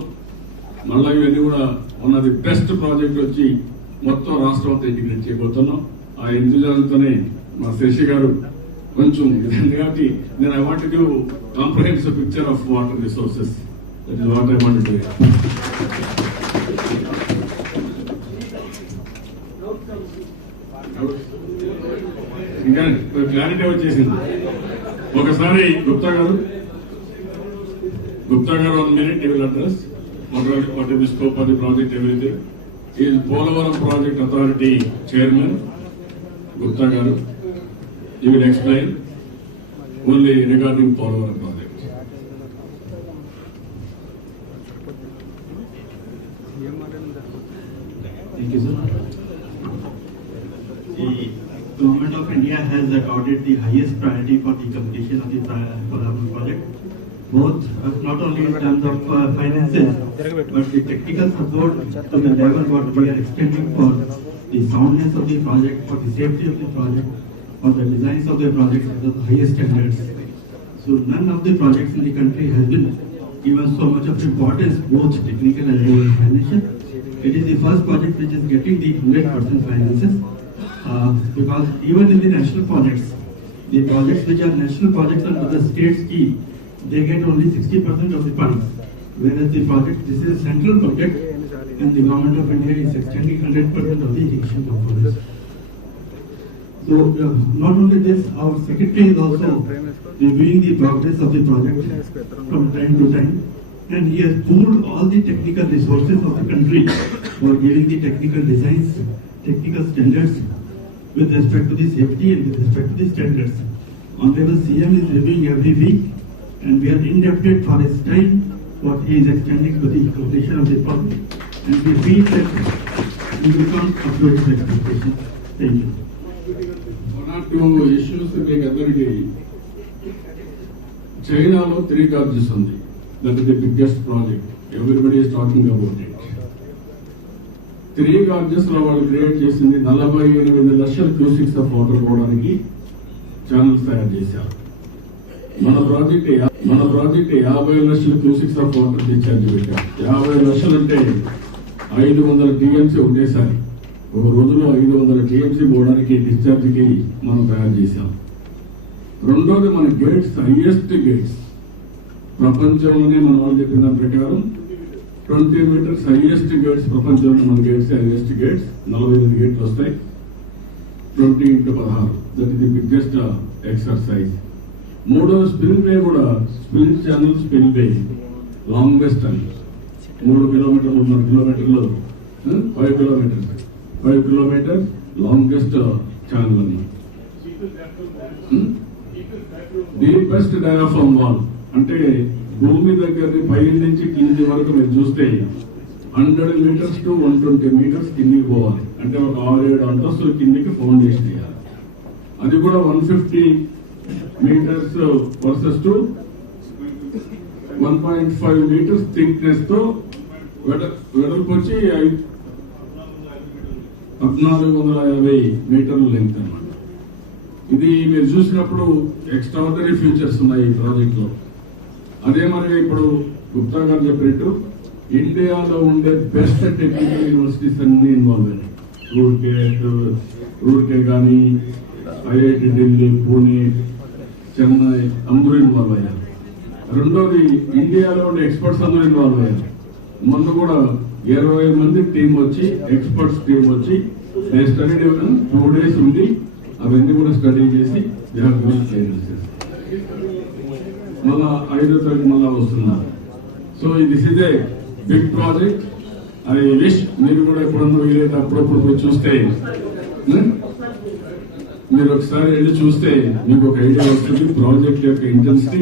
మళ్ళీ ఇవన్నీ కూడా one of the best project వచ్చి మొత్తం రాష్ట్రం అంతా ఇంటిగ్రేట్ చేయబోతున్నాం. ఆ ఎంతోనే మా శశి గారు కొంచెం కాబట్టి నేను I want give comprehensive picture of water resources. That is what I want to do. ఇంకా క్లారిటీ వచ్చేసింది. ఒకసారి గుప్తా గారు 1 minute he will address what is the scope of the project, everything. He is Polavaram Project Authority Chairman Gupta garu. He will explain only regarding Polavaram project. Thank you, sir. The Government of India has accorded the highest priority for the completion of the Polavaram project, both not only in terms of finances, but the technical support to the level what we are extending for the soundness of the project, for the safety of the project, for the designs of the project at the highest standards. So none of the projects in the country has been given so much of importance, both technical as well as financial. It is the first project which is getting the 100% finances, because even in the national projects which are national projects under the state scheme, they get only 60% of the funds, whereas the project, this is a central project, and the Government of India is extending 100% of the irrigation components. So not only this, our secretary is also reviewing the progress of the project from time to time, and he has pooled all the technical resources of the country for giving the technical designs, technical standards with respect to the safety and with respect to the standards. Honorable CM is reviewing every week, and we are indebted for his time what he is extending to the completion of the project, and we feel that we will come up to his expectations. Thank you. 1 or 2 issues మీకు అందరికీ, చైనాలో 3 gorges ఉంది. That is the biggest project, everybody is talking about it. 3 gorges లో వాళ్ళు create చేసింది 48 లక్షల cusecs of water పోవడానికి channels తయారు చేశారు. మన ప్రాజెక్ట్ 50 లక్షల క్యూసిక్స్ ఆఫ్ వాటర్ డిశ్చార్జ్ పెట్టారు. 50 లక్షలు అంటే 500 TMC ఒకటేసారి, ఒక రోజులో 500 TMC పోవడానికి డిశ్చార్జ్కి మనం తయారు చేశాం. రెండోది మన గేట్స్ హైయెస్ట్ గేట్స్ ప్రపంచంలోనే మన వాళ్ళు చెప్పిన దాని ప్రకారం 20 మీటర్స్ హైయెస్ట్ గేట్స్ ప్రపంచంలో మన గేట్స్ హైయెస్ట్ గేట్స్ 45 గేట్లు వస్తాయి 20x16 that is the biggest exercise. మూడోది స్పిల్ వే కూడా స్పిల్ ఛానల్ స్పిల్ వే లాంగెస్ట్ అని 3 కిలోమీటర్లు 3 కిలోమీటర్లు 5 కిలోమీటర్ లాంగెస్ట్ ఛానల్ అన్నమాట. డీపెస్ట్ డయాఫ్రమ్ వాల్ అంటే భూమి దగ్గర పై నుంచి కింది వరకు మీరు చూస్తే 100 మీటర్స్ టు 120 మీటర్స్ కిందికి పోవాలి. అంటే ఒక 6-7 అంతస్తుల కిందికి ఫౌండేషన్ వేయాలి. అది కూడా 150 metres versus to 1.5 metres thickness తో వెడల్పు వచ్చి 1450 మీటర్ల లెంగ్త్ అన్నమాట. ఇది మీరు చూసినప్పుడు ఎక్స్ట్రాడినరీ ఫీచర్స్ ఉన్నాయి ఈ ప్రాజెక్ట్ లో. అదే మరి ఇప్పుడు గుప్తా గారు చెప్పినట్టు ఇండియాలో ఉండే బెస్ట్ టెక్నికల్ యూనివర్సిటీస్ అన్ని ఇన్వాల్వ్ అయినాయి. రూర్కే కానీ ఐఐటి ఢిల్లీ, పూణే, చెన్నై అందరూ ఇన్వాల్వ్ అయ్యారు. రెండోది ఇండియాలో ఉండే ఎక్స్పర్ట్స్ అందరూ ఇన్వాల్వ్ అయ్యారు. మొన్న కూడా 20 మంది టీం వచ్చి ఎక్స్పర్ట్స్ టీం వచ్చి స్టడీ 2 days ఉంది. అవన్నీ కూడా స్టడీ చేసి మళ్ళా 5వ తరగతి మళ్ళా వస్తున్నారు. So this is a big project. I wish మీరు కూడా ఎప్పుడన్నా వీలైతే అప్పుడప్పుడు పోయి చూస్తే మీరు ఒకసారి వెళ్ళి చూస్తే మీకు ఒక ఐడియా వస్తుంది ప్రాజెక్ట్ యొక్క ఇంటెన్సిటీ.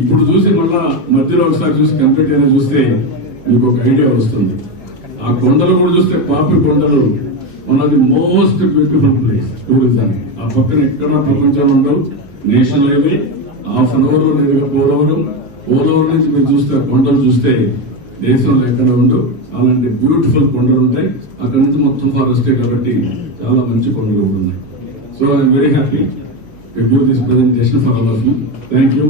ఇప్పుడు చూసి మళ్ళా మధ్యలో ఒకసారి చూసి కంప్లీట్ అయినా చూస్తే మీకు ఒక ఐడియా వస్తుంది. ఆ కొండలు కూడా చూస్తే పాపి కొండలు one of the most beautiful place tourism. ఆ పక్కన ఎక్కడ ప్రపంచంలో ఉండవు. నేషనల్ హైవే 1/2 hour నేరుగా పోలవరం నుంచి మీరు చూస్తే కొండలు చూస్తే దేశంలో ఎక్కడ ఉండవు. అలాంటి బ్యూటిఫుల్ కొండలు ఉంటాయి. అక్కడ నుంచి మొత్తం ఫారెస్టే కాబట్టి చాలా మంచి కొండలు కూడా ఉన్నాయి. So I'm very happy to give this presentation for all of you. Thank you.